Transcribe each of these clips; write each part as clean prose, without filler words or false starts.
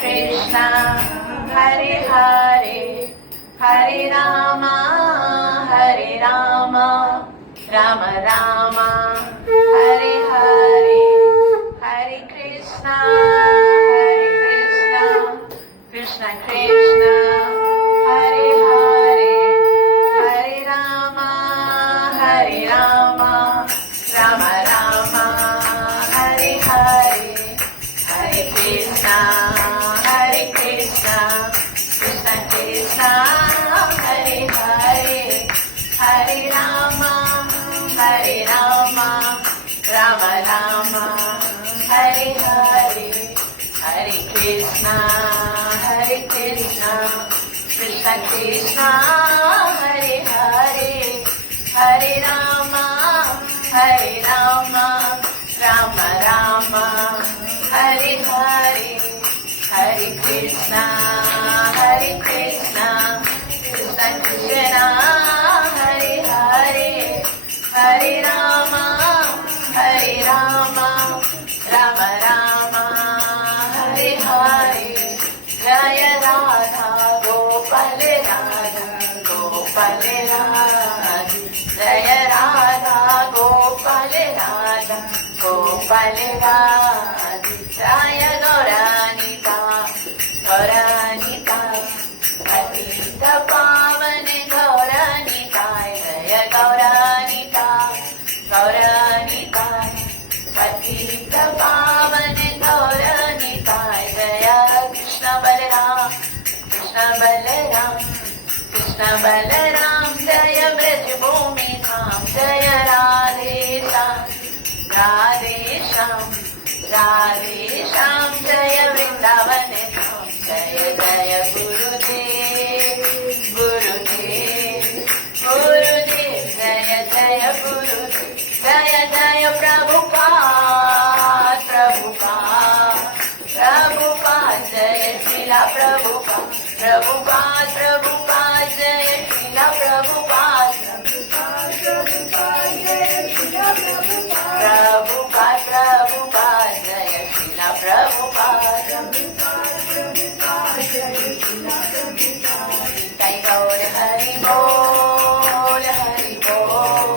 Krishna, Hare Hare, Hare Rama, Rama Rama, Hare Hare, Hare Krishna, Krishna Krishna, Hare Hare, Hare Rama, Rama Rama, Hare Hare, Hare Krishna, Krishna Krishna, Hare Hare, Hare Rama, Rama Rama, Hare Hare, Hare Krishna, Krishna Krishna, Hare Hare, Hare Rama, Rama Rama, Hare Hare, Hare Krishna, Krishna Krishna, Hare Hare, Hare Rama, Rama Rama, Hare Hare, Jaya Radha Gopal Radha, Gopal Radha, Jaya Radha Gopal Radha, Gopal Radha, Jaya Gauranita, Gauranita, Patita Pavan Gauranita, Jaya Gauranita, Gauranita, Patita Pavan Gauranita, Jaya Krishna Balaram, Krishna Balaram, Krishna Balaram, Jaya Braj Bhumi Dham, Jaya Radhe Sham, Radhe Sham, Radhe Sham, Jaya Vrindavan Dham, Jaya Jaya Gurudev, Gurudev, Gurudev, Jaya Jaya Gurudev, Jaya Jaya Prabhupada, Prabhupada, Prabhupada, Jaya Srila Prabhupada, Prabhupada, Prabhupada, Jaya Srila Prabhupada, Prabhupada, Jaya Srila Prabhupada, Prabhupada, Prabhupada, Jaya Srila Prabhupada, Prabhupada, Jaya Srila Prabhupada. Jai Gaur Hari Bol, Hari Bol,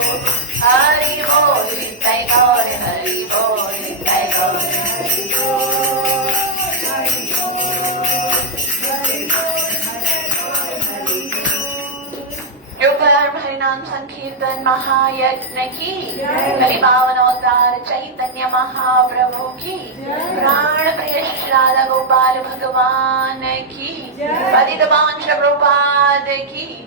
Hari Bol, Jai Gaur Hari Bol, Jai Gaur Hari Bol, Hari Bol. Yogaram Harinam Sankirtan Mahayajna ki, Hari Bhavanavtar Chaitanya Mahaprabhu ki, Pran Priya Radha Gopal Bhagavan ki, Padita Pavan Prabhupada ki,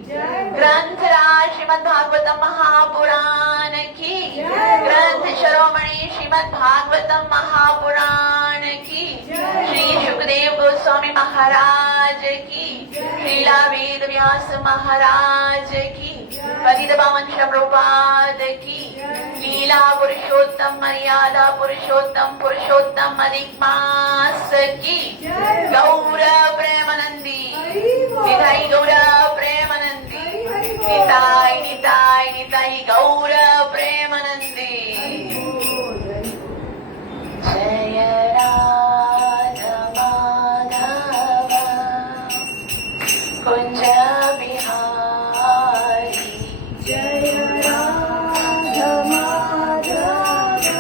Granth Raj Srimad Bhagavatam Mahapuran ki, Granth Sharomani Srimad Bhagavatam Mahapuran ki, Shri Shukdev Goswami Maharaj ki, Srila Ved Vyas Maharaj ki, Padita Pavan Prabhupada ki, Leela Purushottam Maryada Purushottam Purushottam Adhik Maas ki, Gaura Premanandi, Nithai Gaura Premanandi, Nithai Nithai Nithai Gaura Premanandi. Jaya Radha Madhava Kunja Bihari, Jaya Radha Madhava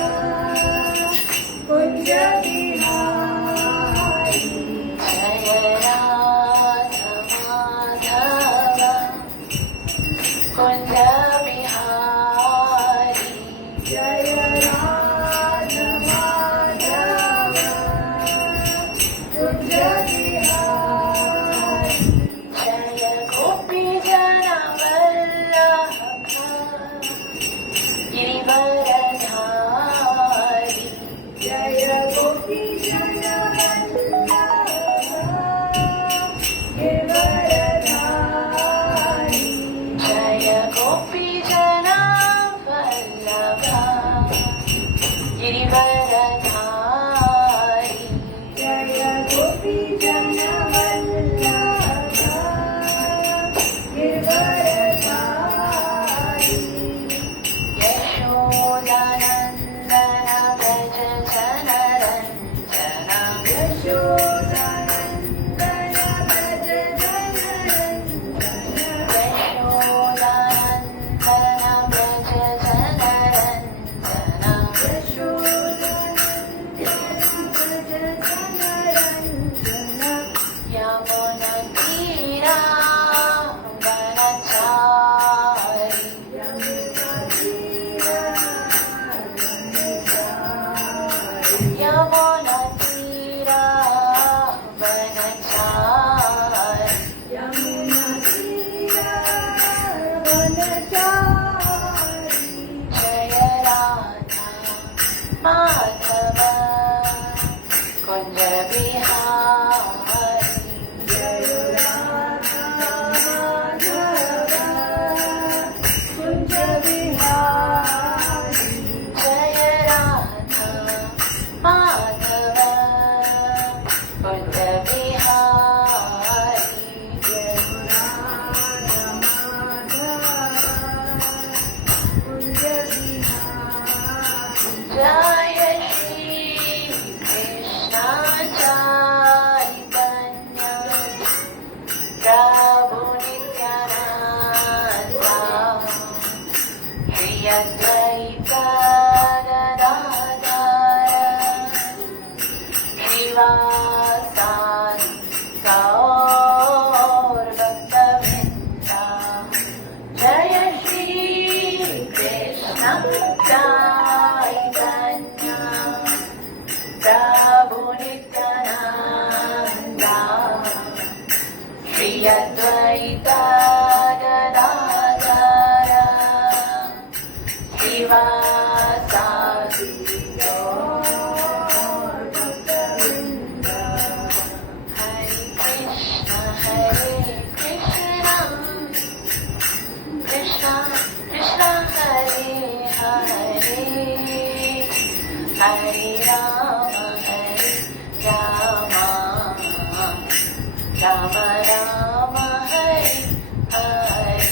Kunja Bihari, Jaya Radha Madhava Kunja Bihari, Jaya Radha Madhava Kunja Bihari, Jaya Gopi Jana Vallabha Girivaradhari, Jaya Gopi Jana Vallabha Girivaradhari, Jaya Gopi Jana Vallabha Girivaradhari, Jaya Gopi Jana Vallabha Girivaradhari, Yashoda Madhav Kunj Bihari जय राधा माधव कुंज बिहारी जय राधा माधव कुंज बिहारी जय राधा माधव कुंज बिहारी जय श्री कृष्ण चैतन्य प्रभु नित्यानंद श्री अद्वैत गदाधर श्रीवासादि गौर भक्तवृंद जय श्री कृष्ण चैतन्य प्रभु नित्यानंद श्री अद्वैत गदाधर श्रीवासादि गौर भक्तवृंद हरे Krishna Krishna Krishna Hare Hare Hare Ram Ram Ram Hare Hare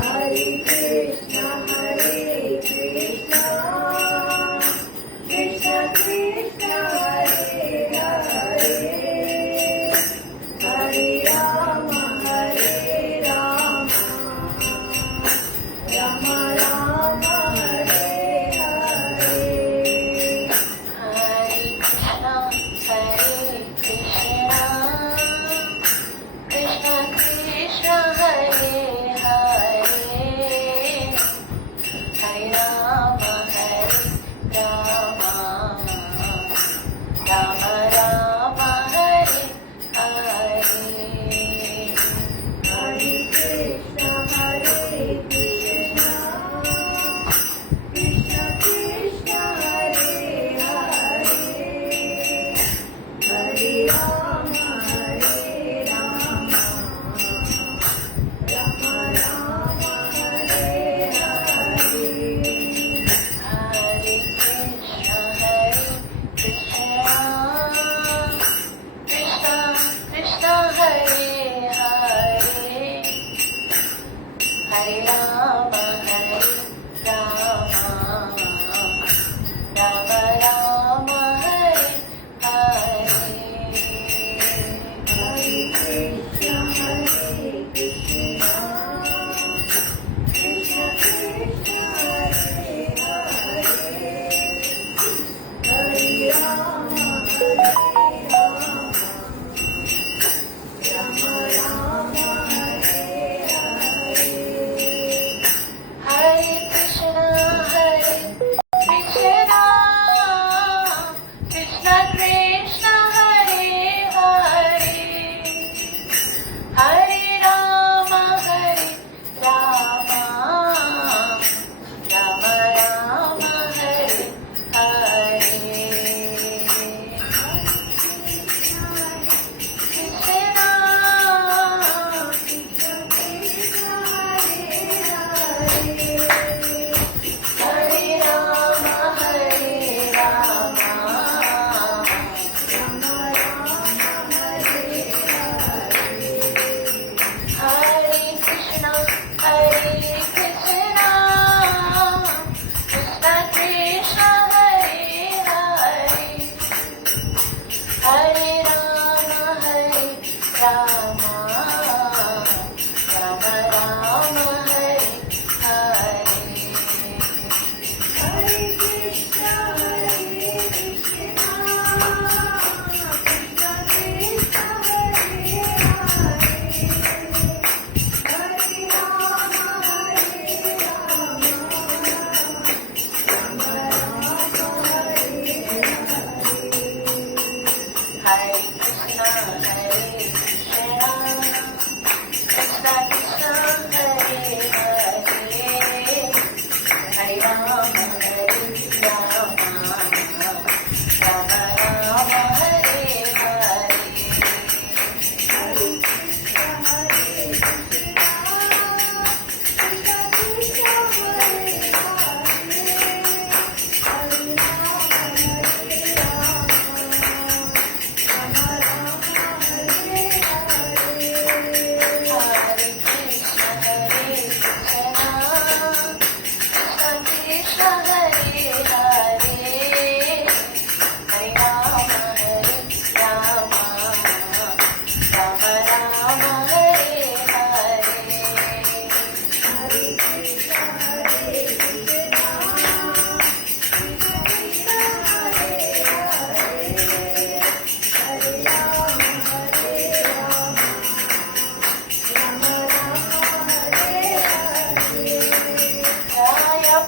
Hare Krishna, Krishna Krishna, Hare Hare, Hare Rama, Rama Rama, Hare Hare.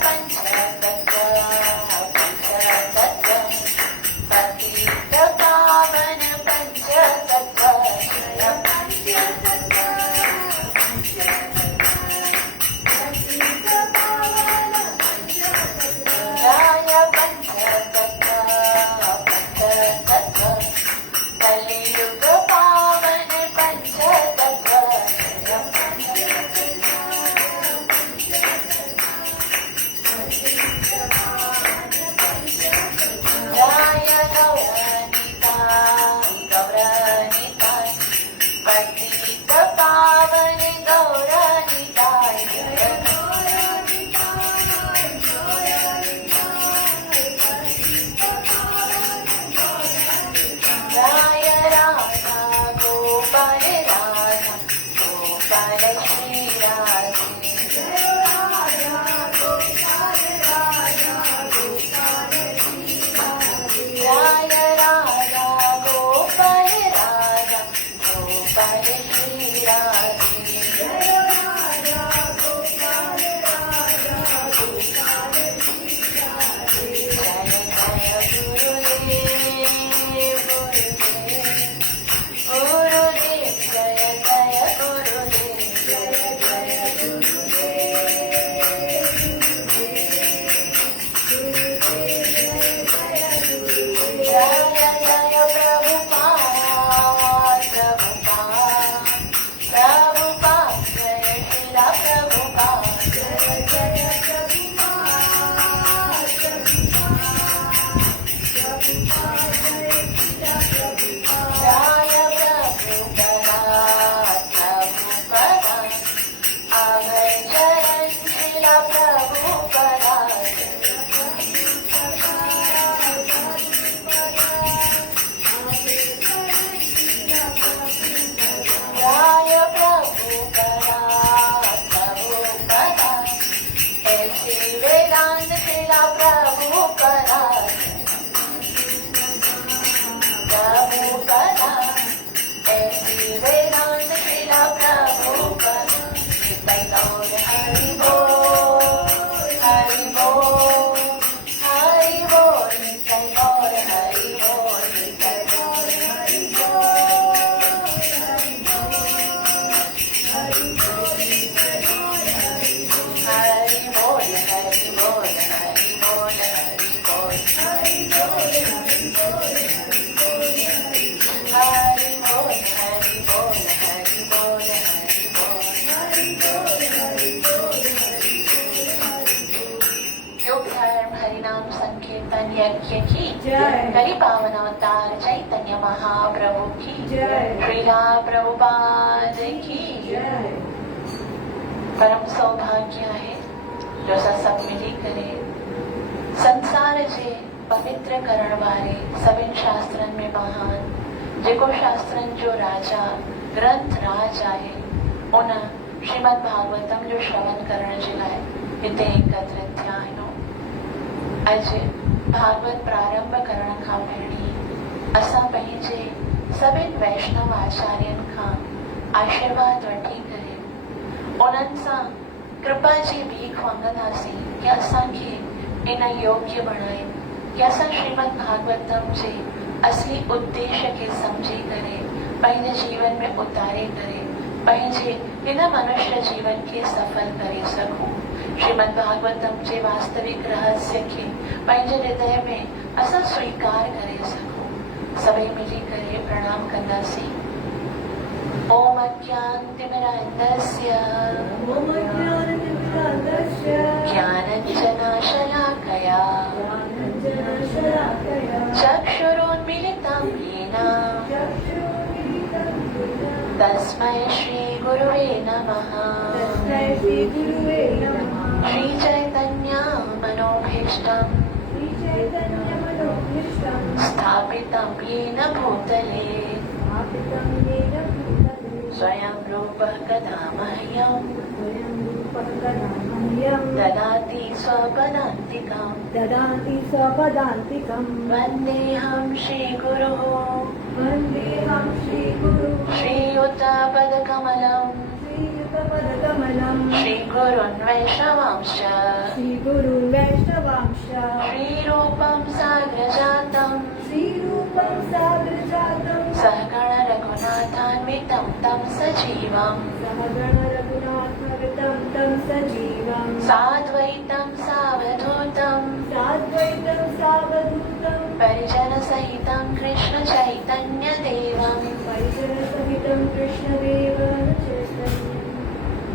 पञ्चतत्त्व पञ्चतत्त्व पतित पावन पञ्चतत्त्व जय पञ्चतत्त्व जय पञ्चतत्त्व पञ्चतत्त्व कलियुग पावन पञ्चतत्त्व जय जय गौरनिताय पतित पावन गौरनिताय जय जय राधा गोपाल राधा गोपाल श्री राधे जय राधा गोपाल राधा गोपाल श्री राधे जय जय गुरुदेव गुरुदेव जय जय गुरुदेव जय जय जय जय प्रभुपाद प्रभुपाद जय श्रीला प्रभुपाद जय जय जय प्रभुपदा अभय चरण श्रीला प्रभुपदा जय प्रभुपदा प्रभुपदा ऐसे वेदांत श्रीला प्रभुपदा प्रभुपदा ऐसे वेदांत श्रीला प्रभुपदा निताई गौर हरि बोल हरि बोल हरि बोल निताई गौर हरि बोल निताई गौर हरि हरि बोल हरि बोल हरि बोल हरि बोल हरि बोल हरि बोल हरि बोल हरि बोल हरि बोल हरि बोल योग धर्म हरिनाम संकीर्तन यज्ञ की जय। कली पावन अवतार चैतन्य महाप्रभु की जय। श्रीला प्रभुपाद की जय परम सौभाग्य है जो सब मिली करे संसार जे पवित्र करण वाले सभिन शास्त्रन में महान जेको शास्त्रन जो राजा ग्रंथ राज आहे उन श्रीमद भागवतम जो श्रवण करण जे लाइ हिते एकत्रित थिया आहियूं। अॼु भागवत प्रारंभ करण खां पहिरीं असां पंहिंजे सभिनि वैष्णव आचार्यनि खां आशीर्वाद वठी करे उन्हनि सां कृपा जी भीख मंगंदासीं कि असांखे इन योग्य बणाइनि कि असां श्रीमद भागवतम जे असली उद्देश्य खे समझी करे पंहिंजे जीवन में उतारे करे पंहिंजे हिन मनुष्य जीवन खे सफल करे सघूं। श्रीमद भागवतम जे वास्तविक रहस्य खे पंहिंजे हृदय में असां स्वीकार करे सघूं। सभई मिली करे प्रणाम कंदासीं। ओम अज्ञानतिमिरान्धस्य ज्ञानञ्जनशलाकया चक्षुरुन्मीलितं येन तस्मै श्रीगुरुवे नमः। श्रीचैतन्यमनोभीष्टं स्थापितं येन भूतले स्वयं रूपः कदा मह्यं ददाति स्वपदान्तिकं वन्देऽहं श्रीगुरुः श्रीयुतपदकमलं श्रीयुतपदकमलम् श्रीगुरुन् वैष्णवांश्च श्रीगुरुन् वैष्णवांश्च श्रीरूपं साग्रजातं श्रीरूपं साग्रजातं सहगण रघुनाथान्वितं तं सजीवम् सहगण रघुनाथान्वितं तं सजीवं साद्वैतं सावधूतं साद्वैतं सावधूतं परिजनसहितं कृष्णचैतन्यदेवम् परिजनसहितं कृष्णदेवं चैतन्यम्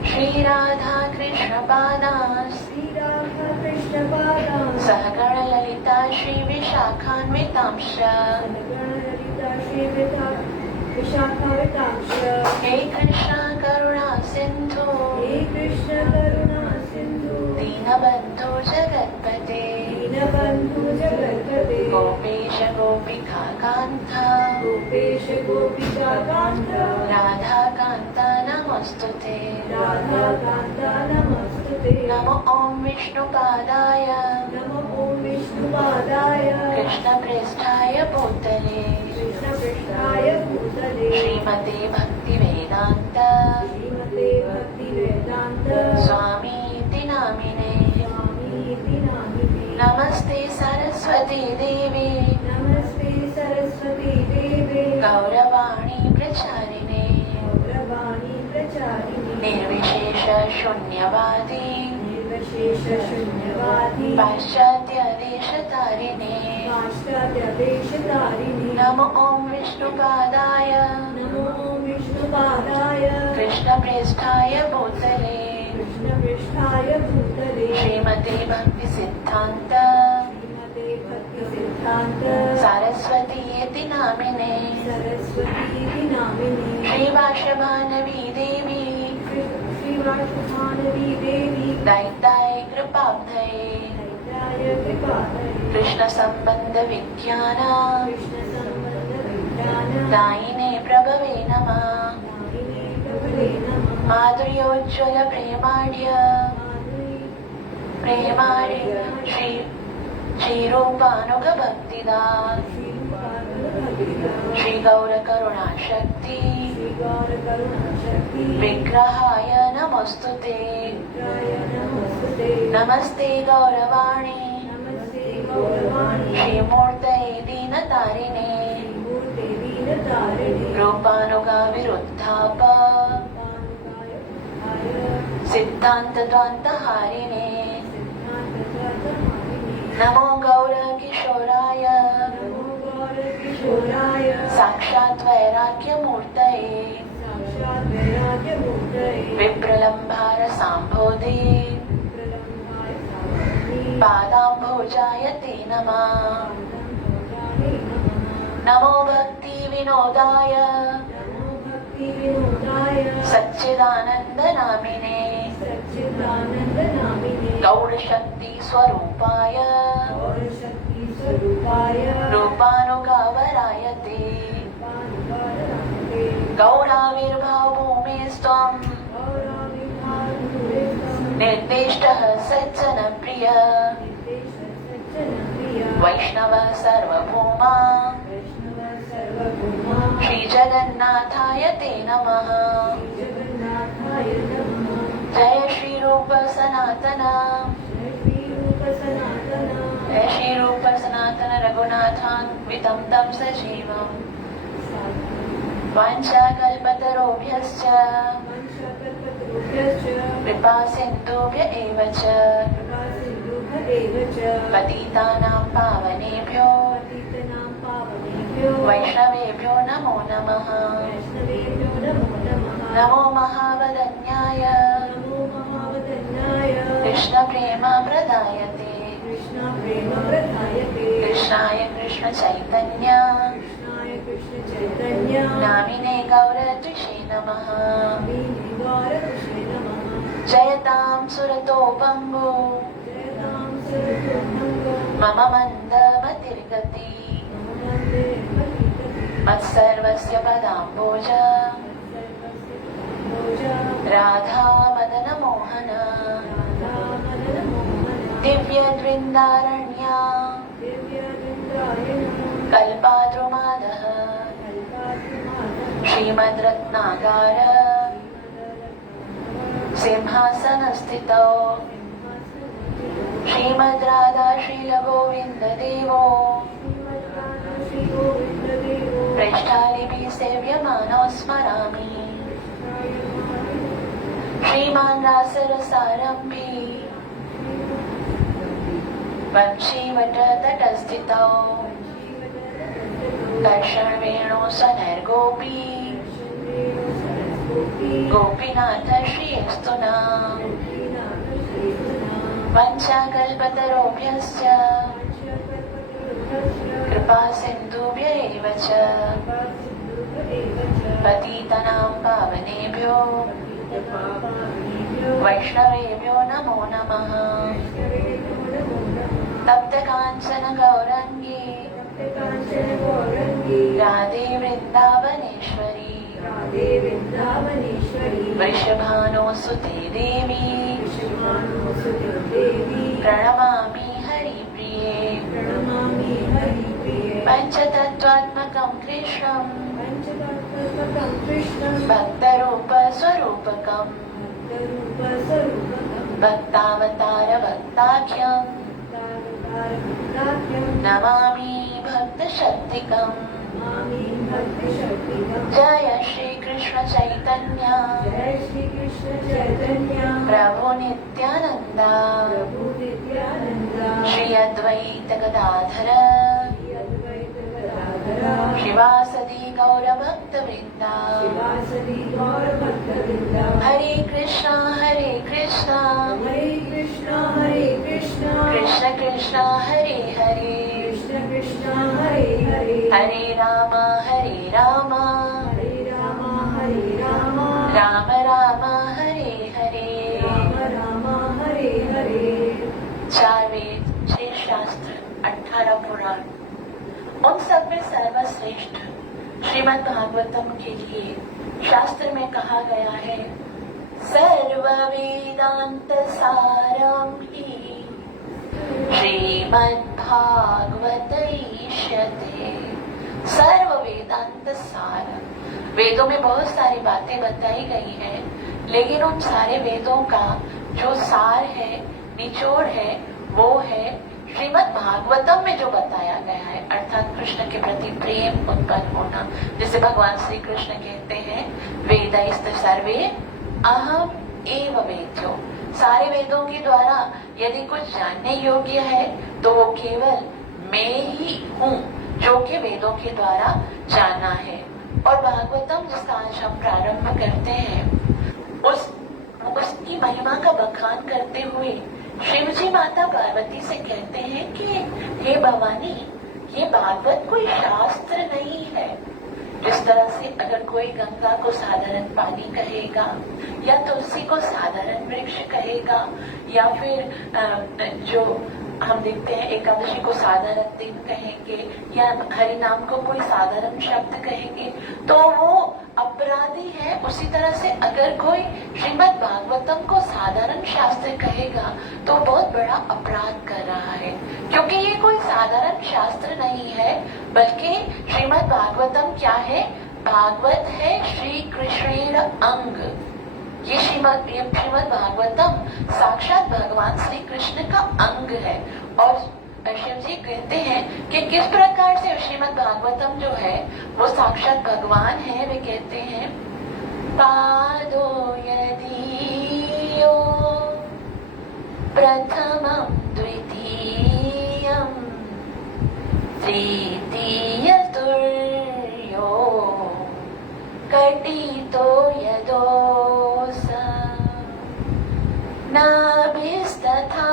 श्रीराधा कृष्णपादान् श्रीराधा कृष्णपादां सहगण ललिता श्रीविशाखान्वितांश्च सहगणललिता श्रीविता विशाखान्वितांश्च हे कृष्ण करुणा सिन्धु हे कृष्ण करुणा सिन्धु दीनबन्धु जगत्पते दीनबन्धु जगत्पते गोपेश गोपिका कान्त गोपेश गोपिकान्त राधाकान्त नमोऽस्तुते राधाकान्त नमस्तुते नमो ॐ विष्णुपादाय नमो ॐ विष्णुपादाय कृष्णप्रेष्ठाय भूतले कृष्णपृष्ठाय भूतले श्रीमते भक्तिवेदान्त श्रीमते भक्तिवेदान्त स्वामीति नामिने स्वामीति नामिने नमस्ते सरस्वती देवी नमस्ते सरस्वती देवे गौरवाणी प्रचारिणे गौरवाणी प्रचारिणे निर्विशेष शून्यवादी निर्विशेष शून्यवादी पाश्चात्यदेशतारिणे पाश्चात्यदेशतारिणे नमो ॐ विष्णुपादाय नमो ॐ विष्णुपादाय कृष्णप्रेष्ठाय भूतले कृष्णपृष्ठाय भूतले श्रीमते भक्तिसिद्धान्त श्रीमते भक्तिसिद्धान्त सरस्वती इति नामिने सरस्वतीति नामिने श्रीवाशभानवी देवी श्रीवासुभानवी देवी दैताय कृपाब्धये दैत्याय कृपाधरे कृष्णसम्बन्धविज्ञान कृष्णसम्बन्धविज्ञान दायिने प्रभवे नमः दायिने प्रभवे नमः माधुर्योज्ज्वल प्रेमाढ्य श्री श्रीरूपानुगभक्तिदा श्रीगौरकरुणाशक्ति विग्रहाय नमोऽस्तुते नमस्ते गौरवाणी श्रीमूर्तये दीनतारिणे रूपानुगाविरुद्धाप सिद्धान्तद्वान्तहारिणे नमो गौरकिशोराय साक्षात् वैराग्यमूर्तये विप्रलम्भारसाम्भोधे पादाम्भोजाय ते नमः नमो भक्तिविनोदाय सच्चिदानन्दनामिने गौरशक्तिस्वरूपाय रूपानुगावराय ते गौराविर्भावभूमिस्त्वं निर्दिष्टः सज्जनप्रिय वैष्णव सर्वभौमा श्रीजगन्नाथाय ते नमः जय श्रीरूप सनातन जय श्रीरूप सनातन रघुनाथान्वितं तं सजीवम् वाञ्छाकल्पतरुभ्यश्च कृपासिन्धुभ्य एव च पतितानां पावनेभ्यो वैष्णवेभ्यो नमो नमः नमो महावदन्याय कृष्णप्रेमप्रदायते कृष्णाय कृष्णचैतन्य नामिने गौरद्विषे नमः जयतां सुरतो पङ्गु मम मन्दमतिर्गति मत्सर्वस्य पदाम्बोज राधा मदन मोहन दिव्यद्वृन्दारण्या कल्पाद्रुमादः श्रीमद्रत्नागार सिंहासनस्थितौ श्रीमद्राधा श्रीलगोविन्ददेवो पृष्ठालिभिः सेव्यमानो स्मरामि श्रीमान् रासरसारम्भी वंशीवटतटस्थितौ कर्षणवेणो सनर्गोपी गोपीनाथ श्रीस्तु नः वंशाकल्पतरोभ्यश्च कृपा सिन्धुभ्य एव च पतितानां पावनेभ्यो वैष्णवेभ्यो नमो नमः। तप्तकाञ्चन गौरङ्गी राधे वृन्दावनेश्वरी वृषभानुसुते देवी प्रणमामि हरिप्रिये पञ्चतत्त्वात्मकं कृष्णं भक्तरूपस्वरूपकं भक्तावतारभक्ताख्यं नमामि भक्तशक्तिकम्। जय श्री कृष्ण चैतन्य प्रभु नित्यानंद श्री अद्वैत गदाधर शिवासदि गौरभक्तवृन्द हरे कृष्ण कृष्ण कृष्ण हरे हरे हरे राम राम राम हरे हरे। चार वेद, 6 शास्त्र, 18 पुराण, उन सब में सर्वश्रेष्ठ श्रीमद् भागवतम के लिए शास्त्र में कहा गया है सर्व वेदांत सारम ही श्रीमद्भागवत ईष्यते। सर्व वेदांत सार, वेदों में बहुत सारी बातें बताई गई हैं, लेकिन उन सारे वेदों का जो सार है, निचोड़ है, वो है श्रीमद् भागवतम में जो बताया गया है, अर्थात कृष्ण के प्रति प्रेम उत्पन्न होना। जैसे भगवान श्री कृष्ण कहते हैं वेदैस्त सर्वे अहम एव वेद्यो। सारे वेदों के द्वारा यदि कुछ जानने योग्य है तो वो केवल मैं ही हूँ जो कि वेदों के द्वारा जाना है। और भागवतम जिसका आज हम प्रारंभ करते हैं उसकी महिमा का बखान करते हुए शिव जी माता पार्वती से कहते हैं कि हे भवानी, ये भागवत कोई शास्त्र नहीं है। जिस तरह से अगर कोई गंगा को साधारण पानी कहेगा या तुलसी को साधारण वृक्ष कहेगा या फिर जो हम देखते हैं एकादशी को साधारण दिन कहेंगे या हरि नाम को कोई साधारण शब्द कहेंगे तो वो अपराधी है, उसी तरह से अगर कोई श्रीमद् भागवतम को साधारण शास्त्र कहेगा तो बहुत बड़ा अपराध कर रहा है, क्योंकि ये कोई साधारण शास्त्र नहीं है, बल्कि श्रीमद् भागवतम क्या है? भागवत है श्री कृष्ण अंग। ये श्रीमद् भागवतम साक्षात भगवान श्री कृष्ण का अंग है। और शिव जी कहते हैं कि किस प्रकार से श्रीमद् भागवतम जो है वो साक्षात भगवान है। वे कहते हैं पादो यदीयो प्रथमं द्वितीयं तृतीयतुर्यो कटितो यदोस नाभिस्तथा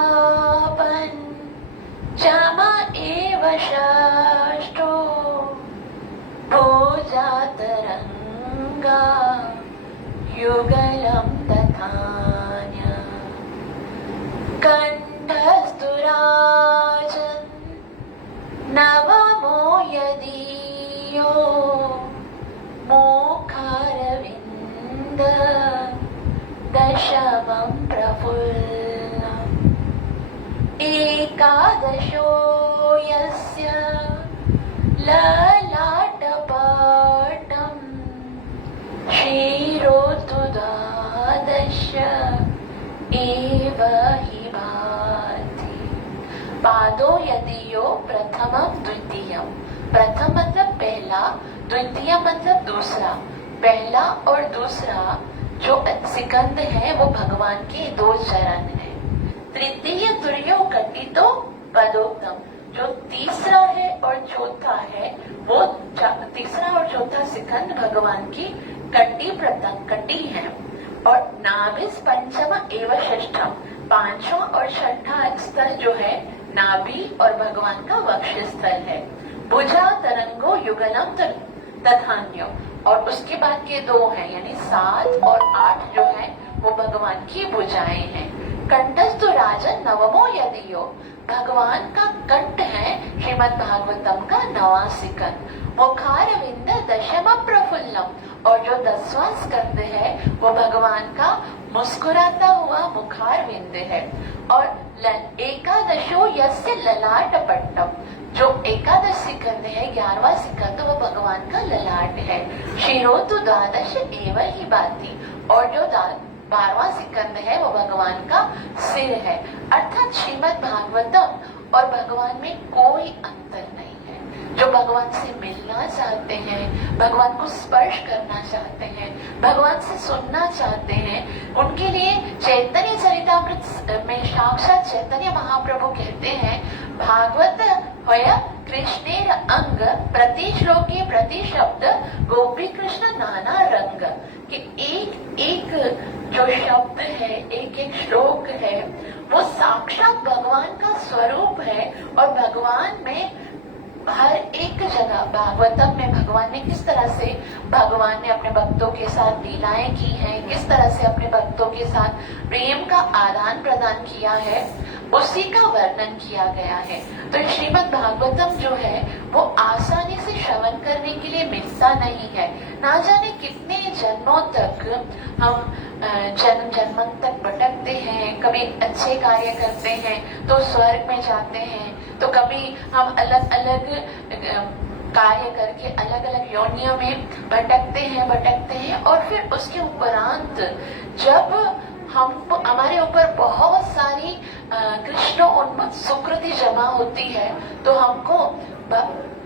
पञ्चम एव षष्ठो भुजातरङ्गा युगलं तथान्य कण्ठस्तुराजन् नवमो यदीयो मोखारविन्द दशमं प्रफुल्लम् एकादशो यस्य ललाटपटं क्षीरोत्तु द्वादश द्वादश एव हि भाति। पादो यदियो प्रथमं द्वितीयम, प्रथम मतलब पहला, द्वितीय मतलब दूसरा। पहला और दूसरा जो सिकंद है वो भगवान के दो चरण है। तृतीय तुर्यो कटितो पदोत्तम, जो तीसरा है और चौथा है वो तीसरा और चौथा सिकंद भगवान की कटी प्रथम कटी है। और नाभिस पंचम एवं षष्ठम, पांचवा और छठा स्थल जो है नाभि और भगवान का वक्ष स्थल है। भुजा तरंगो युगलम तथान्यो, और उसके बाद के दो हैं यानी 7 और 8 जो है वो भगवान की भुजाएं हैं। कंठस्थु राजन नवमो यदियो, भगवान का कंठ है श्रीमद् भागवतम का 9वां सिकंद। मुखारविंद दशम प्रफुल्लम, और जो 10वां स्कंद है वो भगवान का मुस्कुराता हुआ मुखारविंद है। और एकादशो यस्य ललाट पट्टम, जो एकादश सिकंद है 11वां सिकंद वो भगवान का ललाट है। शिरो तो द्वादश एवं ही भाति, और जो 12वां सिकंद है वो भगवान का सिर है। अर्थात श्रीमद् भागवतम और भगवान में कोई अंतर नहीं है। जो भगवान से मिलना चाहते हैं, भगवान को स्पर्श करना चाहते हैं, भगवान से सुनना चाहते हैं, उनके लिए चैतन्य चरितामृत में साक्षात चैतन्य महाप्रभु कहते हैं, भागवत होया कृष्णेर अंग प्रति श्लोके प्रति शब्द गोपी कृष्ण नाना रंग, कि एक एक जो शब्द है, एक एक श्लोक है वो साक्षात भगवान का स्वरूप है। और भगवान में हर एक जगह भागवतम में भगवान ने किस तरह से भगवान ने अपने भक्तों के साथ लीलाएं की हैं, किस तरह से अपने भक्तों के साथ प्रेम का आदान प्रदान किया है, उसी का वर्णन किया गया है। तो श्रीमद् भागवतम जो है वो आसानी से श्रवण करने के लिए मिलता नहीं है। ना जाने कितने जन्मों तक हम जन्म जन्म तक भटकते हैं, कभी अच्छे कार्य करते हैं तो स्वर्ग में जाते हैं, तो कभी हम अलग अलग कार्य करके अलग अलग योनियों में भटकते हैं और फिर उसके उपरांत जब हम हमारे ऊपर बहुत सारी कृष्ण उन्मत्त सुकृति जमा होती है तो हमको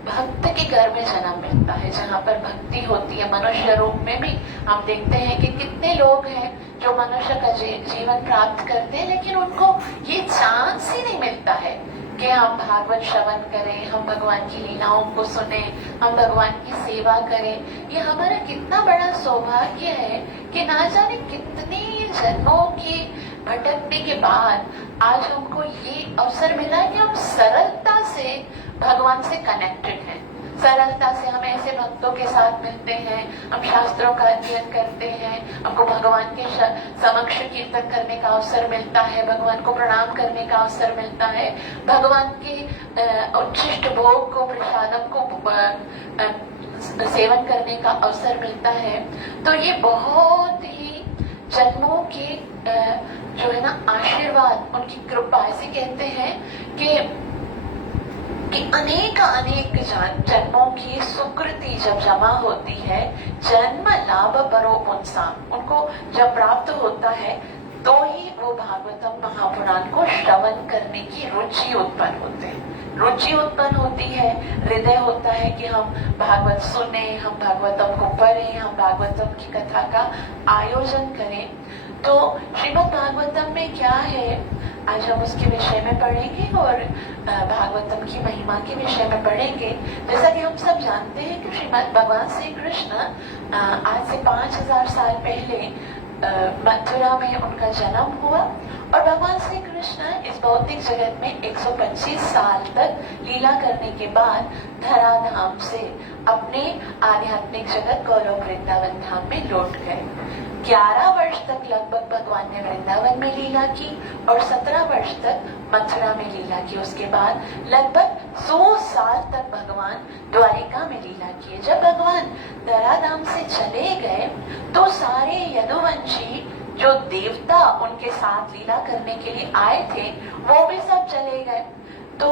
भक्त के घर में जन्म मिलता है, जहाँ पर भक्ति होती है। मनुष्य रूप में भी हम देखते हैं कि कितने लोग हैं जो मनुष्य का जीवन प्राप्त करते हैं, लेकिन उनको ये चांस ही नहीं मिलता है कि हम भागवत श्रवण करें, हम भगवान की लीलाओं को सुने, हम भगवान की सेवा करें। ये हमारा कितना बड़ा सौभाग्य है कि ना जाने कितने जन्मों की भटकने के बाद आज हमको ये अवसर मिला है कि हम सरलता से भगवान से कनेक्टेड हैं। सरलता से हम ऐसे भक्तों के साथ मिलते हैं, हम शास्त्रों का अध्ययन करते हैं, हमको भगवान के समक्ष कीर्तन करने का अवसर मिलता है, भगवान को प्रणाम करने का अवसर मिलता है, भगवान के उच्छिष्ट भोग को, प्रसादम को सेवन करने का अवसर मिलता है। तो ये बहुत ही जन्मों के जो है ना आशीर्वाद, उनकी कृपा। ऐसे कहते हैं कि अनेक जन्मों की सुकृति जब जमा होती है, जन्म लाभ परो पुंसा, उनको जब प्राप्त होता है तो ही वो भागवतम महापुराण को श्रवण करने की रुचि उत्पन्न होते हैं। रुचि उत्पन्न होती है, हृदय होता है कि हम भागवत सुने, हम भागवतम को पढ़ें, हम भागवतम की कथा का आयोजन करें। तो श्रीमद् भागवतम में क्या है, आज हम उसके विषय में पढ़ेंगे और भागवतम की महिमा के विषय में पढ़ेंगे। जैसा कि हम सब जानते हैं कि श्रीमद् भगवान श्री कृष्ण आज से 5000 साल पहले मथुरा में उनका जन्म हुआ और भगवान श्री कृष्ण इस भौतिक जगत में 125 साल तक लीला करने के बाद धराधाम से अपने आध्यात्मिक जगत गौरव वृंदावन धाम में लौट गए। 11 वर्ष तक लगभग भगवान ने वृंदावन में लीला की और 17 वर्ष तक मथुरा में लीला की। उसके बाद लगभग 100 साल तक भगवान द्वारिका में लीला किए। जब भगवान धराधाम से चले गए तो सारे यदुवंशी जो देवता उनके साथ लीला करने के लिए आए थे वो भी सब चले गए। तो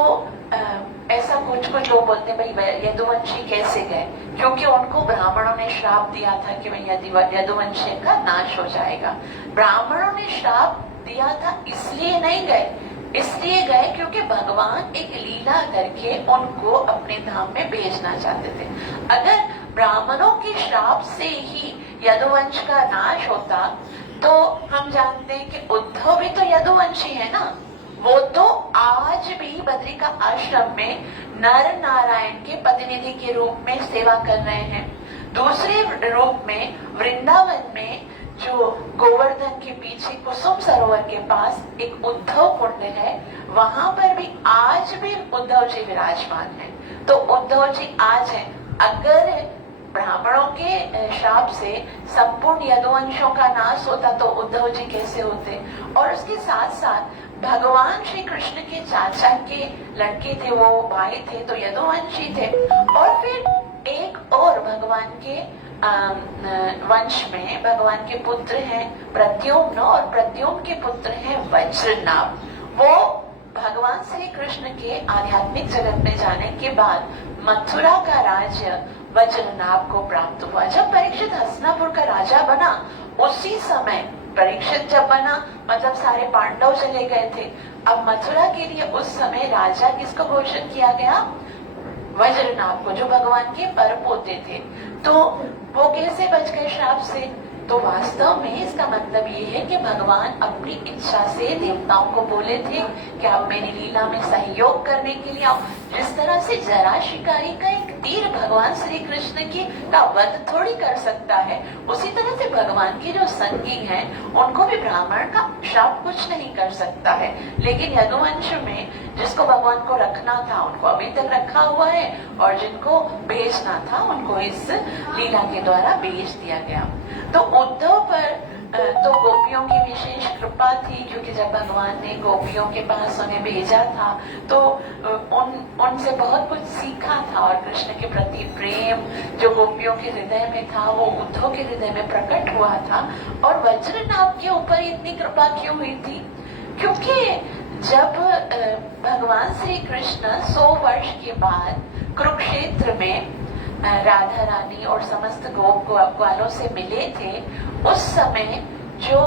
ऐसा कुछ कुछ लोग बोलते हैं भाई यदुवंशी कैसे गए, क्योंकि उनको ब्राह्मणों ने श्राप दिया था कि भाई यदुवंशी का नाश हो जाएगा। ब्राह्मणों ने श्राप दिया था इसलिए नहीं गए, इसलिए गए क्योंकि भगवान एक लीला करके उनको अपने धाम में भेजना चाहते थे। अगर ब्राह्मणों के श्राप से ही यदुवंश का नाश होता तो हम जानते हैं कि उद्धव भी तो यदुवंशी है ना, वो तो आज भी बद्री का आश्रम में नर नारायण के प्रतिनिधि के रूप में सेवा कर रहे हैं। दूसरे रूप में वृंदावन में जो गोवर्धन के पीछे कुसुम सरोवर के पास एक उद्धव कुंड है, वहां पर भी आज भी उद्धव जी विराजमान है। तो उद्धव जी आज है। अगर ब्राह्मणों के श्राप से संपूर्ण यदुवंशों का नाश होता तो उद्धव जी कैसे होते। और उसके साथ साथ भगवान श्री कृष्ण के चाचा के लड़के थे, वो भाई थे तो यदुवंशी थे। और फिर एक और भगवान के वंश में भगवान के पुत्र हैं प्रद्युम्न, और प्रद्युम्न के पुत्र हैं वज्रनाभ। वो भगवान श्री कृष्ण के आध्यात्मिक जगत में जाने के बाद मथुरा का राज्य वज्रनाभ को प्राप्त हुआ। जब परीक्षित हस्तिनापुर का राजा बना, उसी समय परीक्षित जब बना मतलब सारे पांडव चले गए थे। अब मथुरा के लिए उस समय राजा किसको घोषित किया गया? वज्रनाभ को, जो भगवान के परपोते थे। तो वो कैसे बच गए श्राप से? तो वास्तव में इसका मतलब ये है कि भगवान अपनी इच्छा से देवताओं को बोले थे कि आप मेरी लीला में सहयोग करने के लिए आओ। जिस तरह से जरा शिकारी का एक तीर भगवान श्री कृष्ण की का वध थोड़ी कर सकता है, उसी तरह से भगवान के जो संगी हैं उनको भी ब्राह्मण का श्राप कुछ नहीं कर सकता है। लेकिन यदुवंश में जिसको भगवान को रखना था उनको अभी तक रखा हुआ है, और जिनको भेजना था उनको इस लीला के द्वारा भेज दिया गया। तो उद्धव पर तो गोपियों की विशेष कृपा थी, क्योंकि जब भगवान ने गोपियों के पास उन्हें भेजा था तो उनसे बहुत कुछ सीखा था, और कृष्ण के प्रति प्रेम जो गोपियों के हृदय में था वो उद्धव के हृदय में प्रकट हुआ था। और वज्रनाभ के ऊपर इतनी कृपा क्यों हुई थी? क्योंकि जब भगवान श्री कृष्ण 100 वर्ष के बाद कुरुक्षेत्र में राधा रानी और समस्त गोप ग्वालों से मिले थे, उस समय जो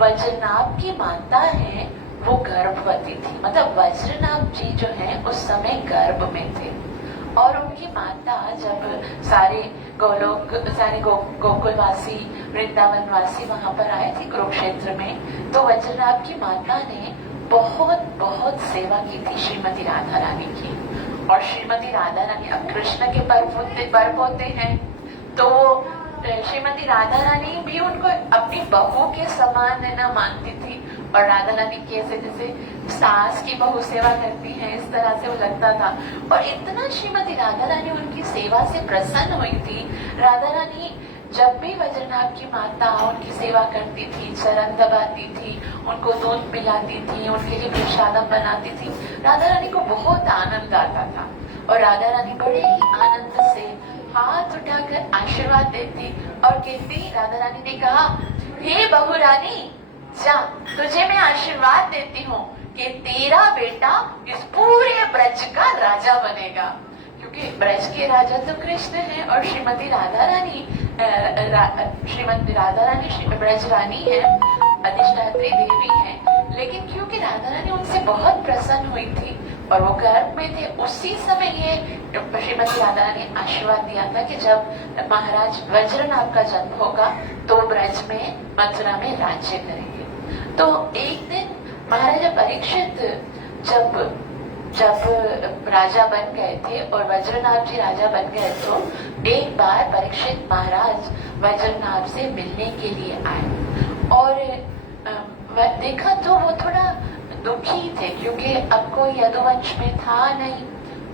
वज्रनाभ की माता है वो गर्भवती थी। मतलब वज्रनाभ जी जो है उस समय गर्भ में थे, और उनकी माता जब सारे गोकुलवासी वृंदावनवासी वहां पर आए थे कुरुक्षेत्र में, तो वज्रनाभ की माता ने बहुत बहुत सेवा की थी श्रीमती राधा रानी की। और श्रीमती राधा रानी अब कृष्ण के परपोते हैं, तो श्रीमती राधा रानी भी उनको अपनी बहू के समान न मानती थी। और राधा रानी कैसे जैसे सास की बहू सेवा करती है, इस तरह से वो लगता था। और इतना श्रीमती राधा रानी उनकी सेवा से प्रसन्न हुई थी। राधा रानी जब भी वज्रनाभ की माता उनकी सेवा करती थी, चरण दबाती थी, उनको दूध पिलाती थी, उनके लिए प्रसादम बनाती थी, राधा रानी को बहुत आनंद आता था। और राधा रानी बड़े ही आनंद से हाथ उठाकर आशीर्वाद देती और कहती, राधा रानी ने कहा, हे बहू रानी जा, तुझे मैं आशीर्वाद देती हूँ कि तेरा बेटा इस पूरे ब्रज का राजा बनेगा। क्योंकि ब्रज के राजा तो कृष्ण है, और श्रीमती राधा रानी ब्रज रानी है, अधिष्ठात्री देवी है। लेकिन क्योंकि राधा रानी उनसे बहुत प्रसन्न हुई थी और वो गर्भ में थे, उसी समय ये श्रीमती राधा रानी आशीर्वाद दिया था कि जब महाराज वज्रनाभ का जन्म होगा तो ब्रज में मथुरा में राज्य करेंगे। तो एक दिन महाराजा परीक्षित जब राजा बन गए थे और वज्रनाभ जी राजा बन गए, तो एक बार परीक्षित महाराज वज्रनाभ से मिलने के लिए आए। और देखा तो वो थोड़ा दुखी थे, क्योंकि अब कोई यदुवंश में था नहीं,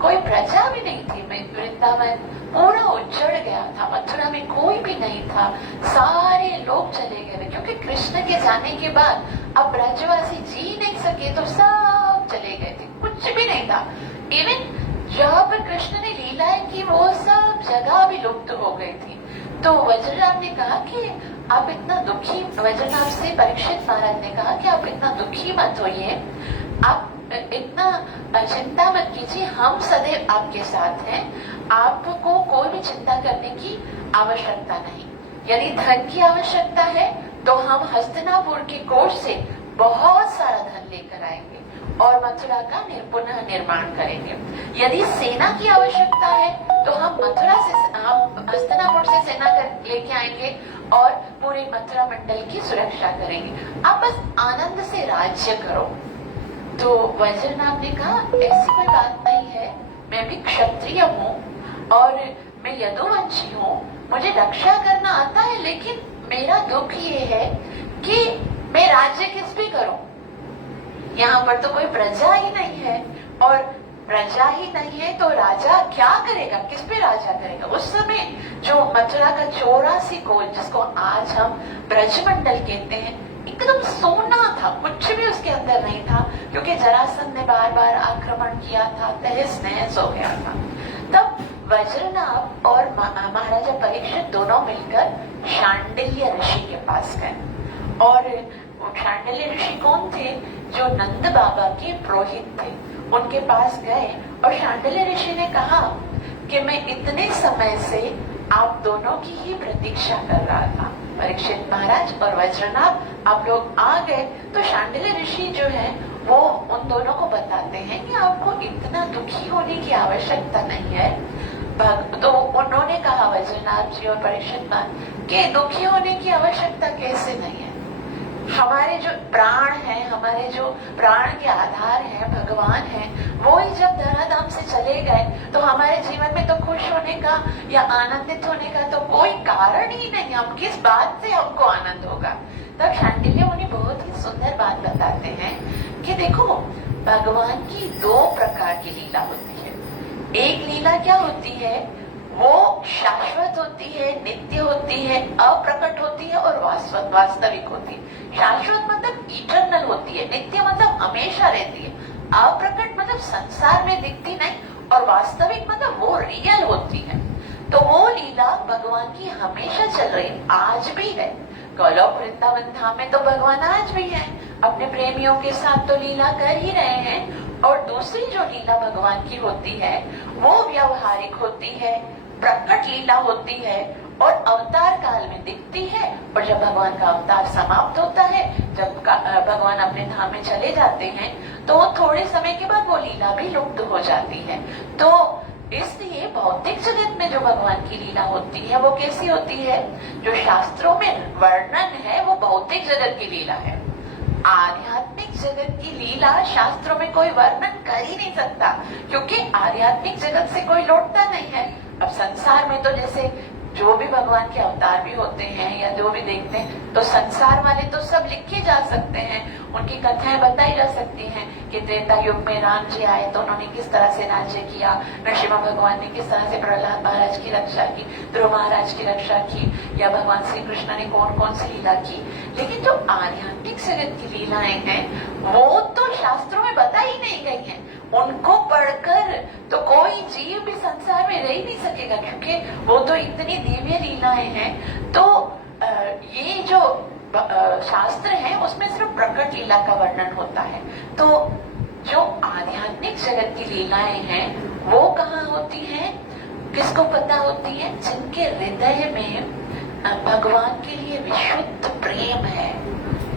कोई प्रजा भी नहीं थी। वृंदावन पूरा उजड़ गया था, मथुरा में कोई भी नहीं था, सारे लोग चले गए थे। क्योंकि कृष्ण के जाने के बाद अब ब्रजवासी जी नहीं सके तो सब चले गए थे, कुछ भी नहीं था। इवन जहाँ पर कृष्ण ने लीलाएं की वो सब जगह भी लुप्त हो गई थी। तो वज्रनाभ ने कहा कि आप इतना दुखी, वज्रनाभ से परीक्षित महाराज ने कहा कि आप इतना दुखी मत होइए, आप इतना चिंता मत कीजिए, हम सदैव आपके साथ हैं, आपको कोई भी चिंता करने की आवश्यकता नहीं। यदि धन की आवश्यकता है तो हम हस्तिनापुर के कोष से बहुत सारा धन लेकर आएंगे और मथुरा का पुनः निर्माण करेंगे। यदि सेना की आवश्यकता है तो हम हस्तिनापुर से सेना लेके आएंगे और पूरे मथुरा मंडल की सुरक्षा करेंगे। आप बस आनंद से राज्य करो। तो वज्रनाभ ने कहा ऐसी कोई बात नहीं है, मैं भी क्षत्रिय हूँ और मैं यदुवंशी हूँ, मुझे रक्षा करना आता है, लेकिन मेरा दुख ये है कि मैं राज्य किस पे करूं? यहाँ पर तो कोई प्रजा ही नहीं है, और प्रजा ही नहीं है तो राजा क्या करेगा, किस पे राजा करेगा? उस समय जो मथुरा का 84 कोल, जिसको आज हम ब्रजमंडल कहते हैं, एकदम सोना था, कुछ भी उसके अंदर नहीं था, क्योंकि जरासंध ने बार बार आक्रमण किया था, तहस नहस हो गया था। तब वज्रनाभ और महाराजा परीक्षित दोनों मिलकर शांडिल्य ऋषि के पास गए। और शांडिल्य ऋषि कौन थे? जो नंद बाबा के पुरोहित थे, उनके पास गए और शांडिल्य ऋषि ने कहा कि मैं इतने समय से आप दोनों की ही प्रतीक्षा कर रहा था। परीक्षित महाराज और वज्रनाभ, आप लोग आ गए। तो शांडिल्य ऋषि जो है वो उन दोनों को बताते हैं कि आपको इतना दुखी होने की आवश्यकता नहीं है। तो उन्होंने कहा, वज्रनाभ जी और परीक्षित महाराज, कि दुखी होने की आवश्यकता कैसे नहीं है? हमारे जो प्राण हैं, हमारे जो प्राण के आधार हैं, भगवान हैं, वो ही जब धराधाम से चले गए तो हमारे जीवन में तो खुश होने का या आनंदित होने का तो कोई कारण ही नहीं। हम किस बात से हमको आनंद होगा? तब शांडिल्य मुनि बहुत ही सुंदर बात बताते हैं कि देखो, भगवान की 2 प्रकार की लीला होती है। एक लीला क्या होती है? वो शाश्वत होती है, नित्य होती है, अप्रकट होती है और वास्तविक होती है। शाश्वत मतलब इटर्नल होती है, नित्य मतलब हमेशा रहती है, अप्रकट मतलब संसार में दिखती नहीं, और वास्तविक मतलब वो रियल होती है। तो वो लीला भगवान की हमेशा चल रही है, आज भी है। गोलोक वृंदावन धाम में तो भगवान आज भी है, अपने प्रेमियों के साथ तो लीला कर ही रहे हैं। और दूसरी जो लीला भगवान की होती है वो व्यावहारिक होती है, प्रकट लीला होती है और अवतार काल में दिखती है। और जब भगवान का अवतार समाप्त होता है, जब भगवान अपने धाम में चले जाते हैं, तो थोड़े समय के बाद वो लीला भी लुप्त हो जाती है। तो इसलिए भौतिक जगत में जो भगवान की लीला होती है वो कैसी होती है? जो शास्त्रों में वर्णन है वो भौतिक जगत की लीला है। आध्यात्मिक जगत की लीला शास्त्रों में कोई वर्णन कर ही नहीं सकता, क्योंकि आध्यात्मिक जगत से कोई लौटता नहीं है। अब संसार में तो जैसे जो भी भगवान के अवतार भी होते हैं या जो भी देखते हैं, तो संसार वाले तो सब लिखे जा सकते हैं, उनकी कथाएं बताई जा सकती हैं कि त्रेता युग में राम जी आए तो उन्होंने किस तरह से राज्य किया, नरसिम्हा भगवान ने किस तरह से प्रहलाद महाराज की रक्षा की, ध्रुव महाराज की रक्षा की, या भगवान श्री कृष्ण ने कौन कौन सी लीला की। लेकिन जो आध्यात्मिक जगत की लीलाएं हैं वो तो शास्त्रों में बताई नहीं गई हैं। उनको पढ़कर तो कोई जीव भी संसार में रह ही नहीं सकेगा, क्योंकि वो तो इतनी दिव्य लीलाएं हैं। तो ये जो शास्त्र है उसमें सिर्फ प्रकट लीला का वर्णन होता है। तो जो आध्यात्मिक जगत की लीलाएं हैं वो कहाँ होती हैं? किसको पता होती है? जिनके हृदय में भगवान के लिए विशुद्ध प्रेम है।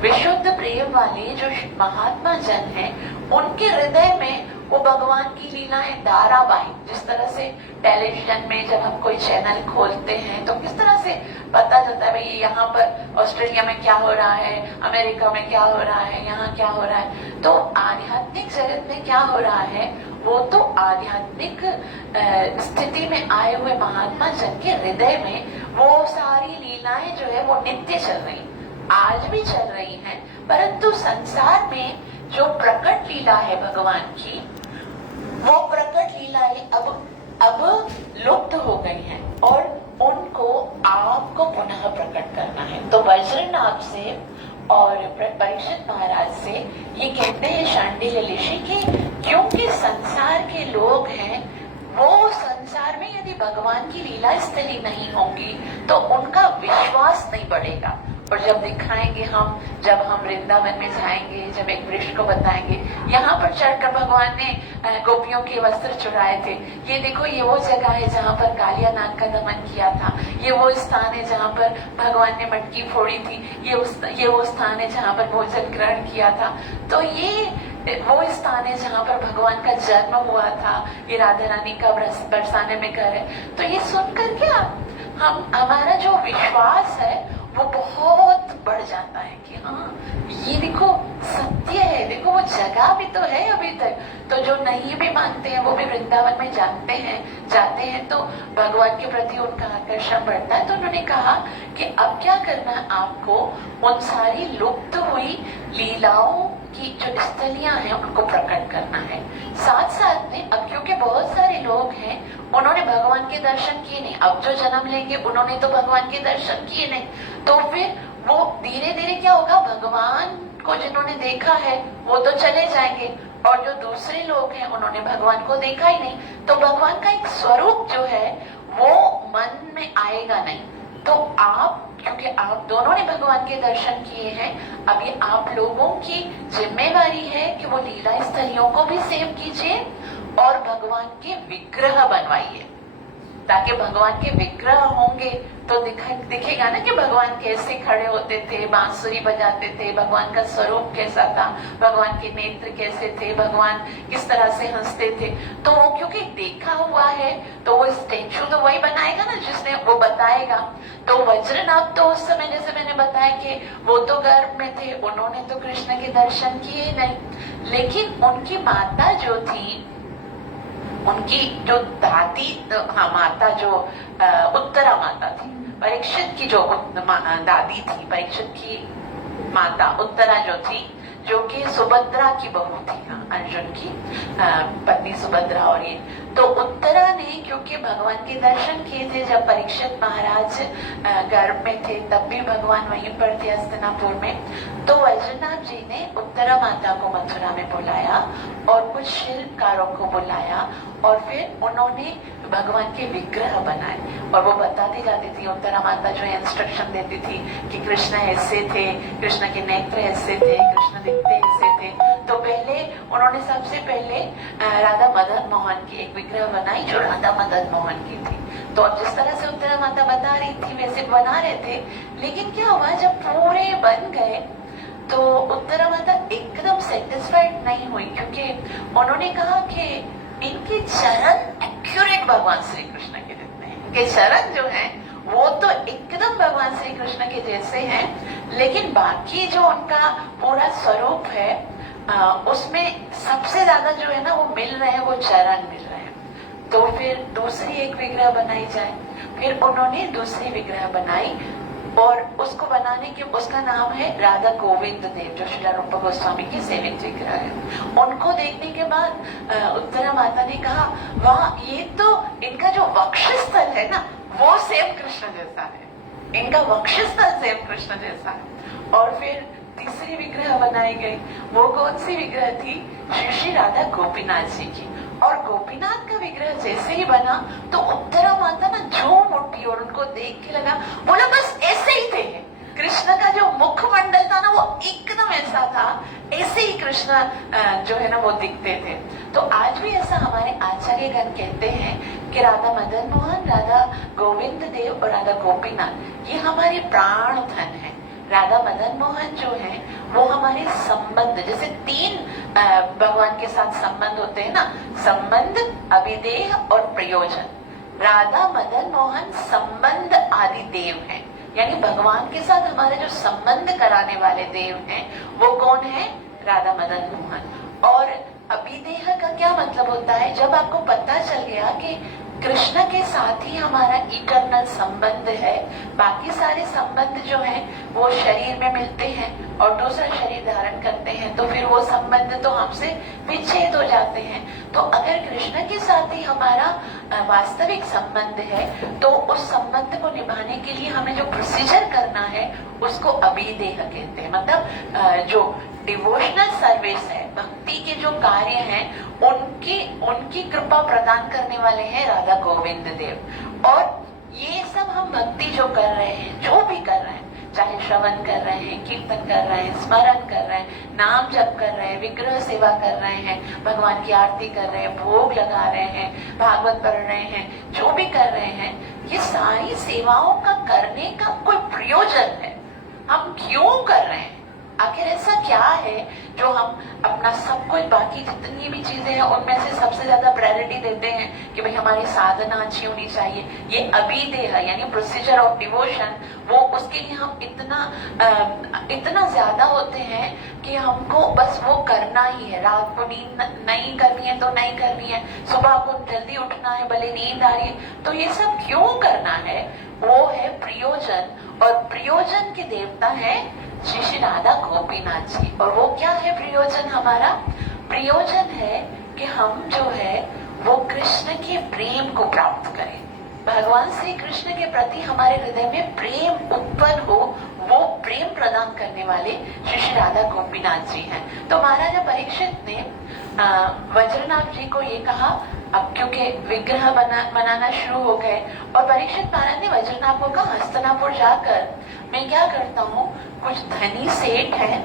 विशुद्ध प्रेम वाले जो महात्मा जन हैं, उनके हृदय में वो भगवान की लीलाएं धारावाहिक, जिस तरह से टेलीविजन में जब हम कोई चैनल खोलते हैं तो किस तरह से पता चलता है भाई यहाँ पर ऑस्ट्रेलिया में क्या हो रहा है, अमेरिका में क्या हो रहा है, यहाँ क्या हो रहा है। तो आध्यात्मिक जगत में क्या हो रहा है वो तो आध्यात्मिक स्थिति में आए हुए महात्मा जन के हृदय में वो सारी लीलाएं जो है वो नित्य चल रही, आज भी चल रही हैं। परंतु संसार में जो प्रकट लीला है भगवान की, वो प्रकट लीलाएं अब लुप्त हो गई हैं और उनको आपको पुनः प्रकट करना है। तो वज्रनाभ से और परीक्षित महाराज से ये कहते हैं शांडिल्य ऋषि की, क्योंकि संसार के लोग हैं, वो संसार में यदि भगवान की लीला स्थली नहीं होंगी तो उनका विश्वास नहीं बढ़ेगा। और जब दिखाएंगे हम, जब हम वृंदावन में जाएंगे, जब एक वृक्ष को बताएंगे, यहाँ पर चढ़कर भगवान ने गोपियों के वस्त्र चुराए थे, ये देखो ये वो जगह है जहाँ पर कालिया नाग का दमन किया था, ये वो स्थान है जहाँ पर भगवान ने मटकी फोड़ी थी, ये वो स्थान है जहाँ पर भोजन ग्रहण किया था, तो ये वो स्थान है जहाँ पर भगवान का जन्म हुआ था, ये राधा रानी का बरसाने में घर है। तो ये सुन करके हम हमारा जो विश्वास है वो बहुत बढ़ जाता है कि हाँ ये देखो सत्य है, देखो वो जगह भी तो है अभी तक। तो जो नहीं भी मानते हैं वो भी वृंदावन में जाते हैं तो भगवान के प्रति उनका आकर्षण बढ़ता है। तो उन्होंने कहा कि अब क्या करना है, आपको उन सारी लुप्त हुई लीलाओं की जो स्थलियां हैं उनको प्रकट करना है। साथ साथ में अब क्योंकि बहुत सारे लोग हैं उन्होंने भगवान के दर्शन किए नहीं, अब जो जन्म लेंगे उन्होंने तो भगवान के दर्शन किए नहीं, तो फिर वो धीरे धीरे क्या होगा, भगवान को जिन्होंने देखा है वो तो चले जाएंगे और जो दूसरे लोग हैं उन्होंने भगवान को देखा ही नहीं, तो भगवान का एक स्वरूप जो है वो मन में आएगा नहीं। तो आप, क्योंकि आप दोनों ने भगवान के दर्शन किए हैं, अब ये आप लोगों की जिम्मेवारी है कि वो लीला स्थलियों को भी सेव कीजिए और भगवान के विग्रह बनवाइए, ताकि भगवान के विग्रह होंगे तो दिखेगा ना कि भगवान कैसे खड़े होते थे, बांसुरी बजाते थे, भगवान का स्वरूप कैसा था, भगवान के नेत्र कैसे थे, भगवान किस तरह से हंसते थे। तो वो क्योंकि देखा हुआ है तो वो स्टेचू तो वही बनाएगा ना जिसने वो बताएगा। तो वज्रनाभ तो उस समय जैसे मैंने बताया कि वो तो गर्भ में थे, उन्होंने तो कृष्ण के दर्शन किए नहीं, लेकिन उनकी माता जो थी, उनकी जो दादी, हाँ माता जो उत्तरा माता थी, परीक्षित की जो दादी थी, परीक्षित की माता उत्तरा जो थी, जो कि सुभद्रा की बहू थी, अर्जुन की पत्नी सुभद्रा। और ये तो उत्तरा ने क्योंकि भगवान के दर्शन किए थे जब परीक्षित महाराज गर्भ में थे, तब भी भगवान वहीं पर थे हस्तिनापुर में। तो वैजनाथ जी ने उत्तरा माता को मथुरा में बुलाया और कुछ शिल्पकारों को बुलाया और फिर उन्होंने भगवान के विग्रह बनाए और वो बताती जाती थी, उत्तरा माता जो इंस्ट्रक्शन देती थी कि कृष्ण ऐसे थे, कृष्ण के नेत्र ऐसे थे, कृष्ण दिखते ऐसे थे। तो पहले उन्होंने सबसे पहले राधा मदन मोहन की एक विग्रह बनाई जो राधा मदन मोहन की थी। तो अब जिस तरह से उत्तरा माता बता रही थी वैसे बना रहे थे, लेकिन क्या हुआ जब पूरे बन गए तो उत्तरा माता एकदम सेटिस्फाइड नहीं हुई, क्योंकि उन्होंने कहा कि इनके चरण एक्यूरेट भगवान श्री कृष्ण के जितने हैं, इनके चरण जो हैं वो तो एकदम भगवान श्री कृष्ण के जैसे हैं, लेकिन बाकी जो उनका पूरा स्वरूप है उसमें सबसे ज्यादा जो है ना वो मिल रहे हैं, वो चरण मिल रहे हैं। तो फिर दूसरी एक विग्रह बनाई जाए, फिर उन्होंने दूसरी विग्रह बनाई और उसको बनाने के उसका नाम है राधा गोविंद देव, जो श्री रूप गोस्वामी की सेवित विग्रह है। उनको देखने के बाद उत्तरा माता ने कहा, वाह ये तो इनका जो वक्षस्थल है ना वो सेम कृष्ण जैसा है, इनका वक्षस्थल सेम कृष्ण जैसा है। और फिर तीसरी विग्रह बनाई गई, वो कौन सी विग्रह थी, श्री राधा गोपीनाथ जी की। और गोपीनाथ का विग्रह जैसे ही बना तो उत्तरा माता ना झूम उठी और उनको देख के लगा, बोला बस ऐसे ही थे, कृष्ण का जो मुखमंडल था ना वो एकदम ऐसा था, ऐसे ही कृष्ण जो है ना वो दिखते थे। तो आज भी ऐसा हमारे आचार्यगण कहते हैं कि राधा मदन मोहन, राधा गोविंद देव और राधा गोपीनाथ ये हमारे प्राण धन है। राधा मदन मोहन जो है वो हमारे संबंध, जैसे तीन भगवान के साथ संबंध होते हैं ना, संबंध, अभिदेह और प्रयोजन। राधा मदन मोहन संबंध आदि देव हैं, यानी भगवान के साथ हमारे जो संबंध कराने वाले देव हैं वो कौन है, राधा मदन मोहन। और अभिदेह का क्या मतलब होता है, जब आपको पता चल गया कि कृष्ण के साथ ही हमारा इटर्नल संबंध है, बाकी सारे संबंध जो हैं वो शरीर में मिलते हैं और दूसरा शरीर धारण करते हैं, तो फिर वो संबंध तो हमसे विच्छेद हो जाते हैं। तो अगर कृष्ण के साथ ही हमारा वास्तविक संबंध है तो उस संबंध को निभाने के लिए हमें जो प्रोसीजर करना है उसको अभिदेह कहते हैं। मतलब जो डिवोशनल सर्विस है, भक्ति के जो कार्य हैं उनकी कृपा प्रदान करने वाले हैं राधा गोविंद देव। और ये सब हम भक्ति जो कर रहे हैं, जो भी कर रहे हैं, चाहे श्रवण कर रहे हैं, कीर्तन कर रहे हैं, स्मरण कर रहे हैं, नाम जप कर रहे हैं, विग्रह सेवा कर रहे हैं, भगवान की आरती कर रहे हैं, भोग लगा रहे हैं, भागवत पढ़ रहे हैं, जो भी कर रहे हैं, ये सारी सेवाओं का करने का कोई प्रयोजन है? हम क्यों कर रहे हैं? आखिर ऐसा क्या है जो हम अपना सब कुछ, बाकी जितनी भी चीजें हैं उनमें से सबसे ज्यादा प्रायोरिटी देते हैं कि भाई हमारी साधना अच्छी होनी चाहिए, ये अभिदेह यानी प्रोसीजर ऑफ डिवोशन, वो उसके लिए हम इतना ज्यादा होते हैं कि हमको बस वो करना ही है। रात को नींद नहीं करनी है तो नहीं करनी है, सुबह को जल्दी उठना है भले नींद आ रही है, तो ये सब क्यों करना है? वो है प्रयोजन, और प्रयोजन के देवता है श्री श्री राधा गोपीनाथ जी। और वो क्या है प्रयोजन? हमारा प्रयोजन है कि हम जो है वो कृष्ण के प्रेम को प्राप्त करें, भगवान श्री कृष्ण के प्रति हमारे हृदय में प्रेम उत्पन्न हो, वो प्रेम प्रदान करने वाले श्री श्री राधा गोपीनाथ जी हैं। तो महाराजा परीक्षित ने वज्रनाथ जी को ये कहा, अब क्योंकि विग्रह बनाना शुरू हो गए, और परीक्षित महाराज ने वज्रनाथ को कहा, हस्तिनापुर जाकर मैं क्या करता हूँ, कुछ धनी सेठ हैं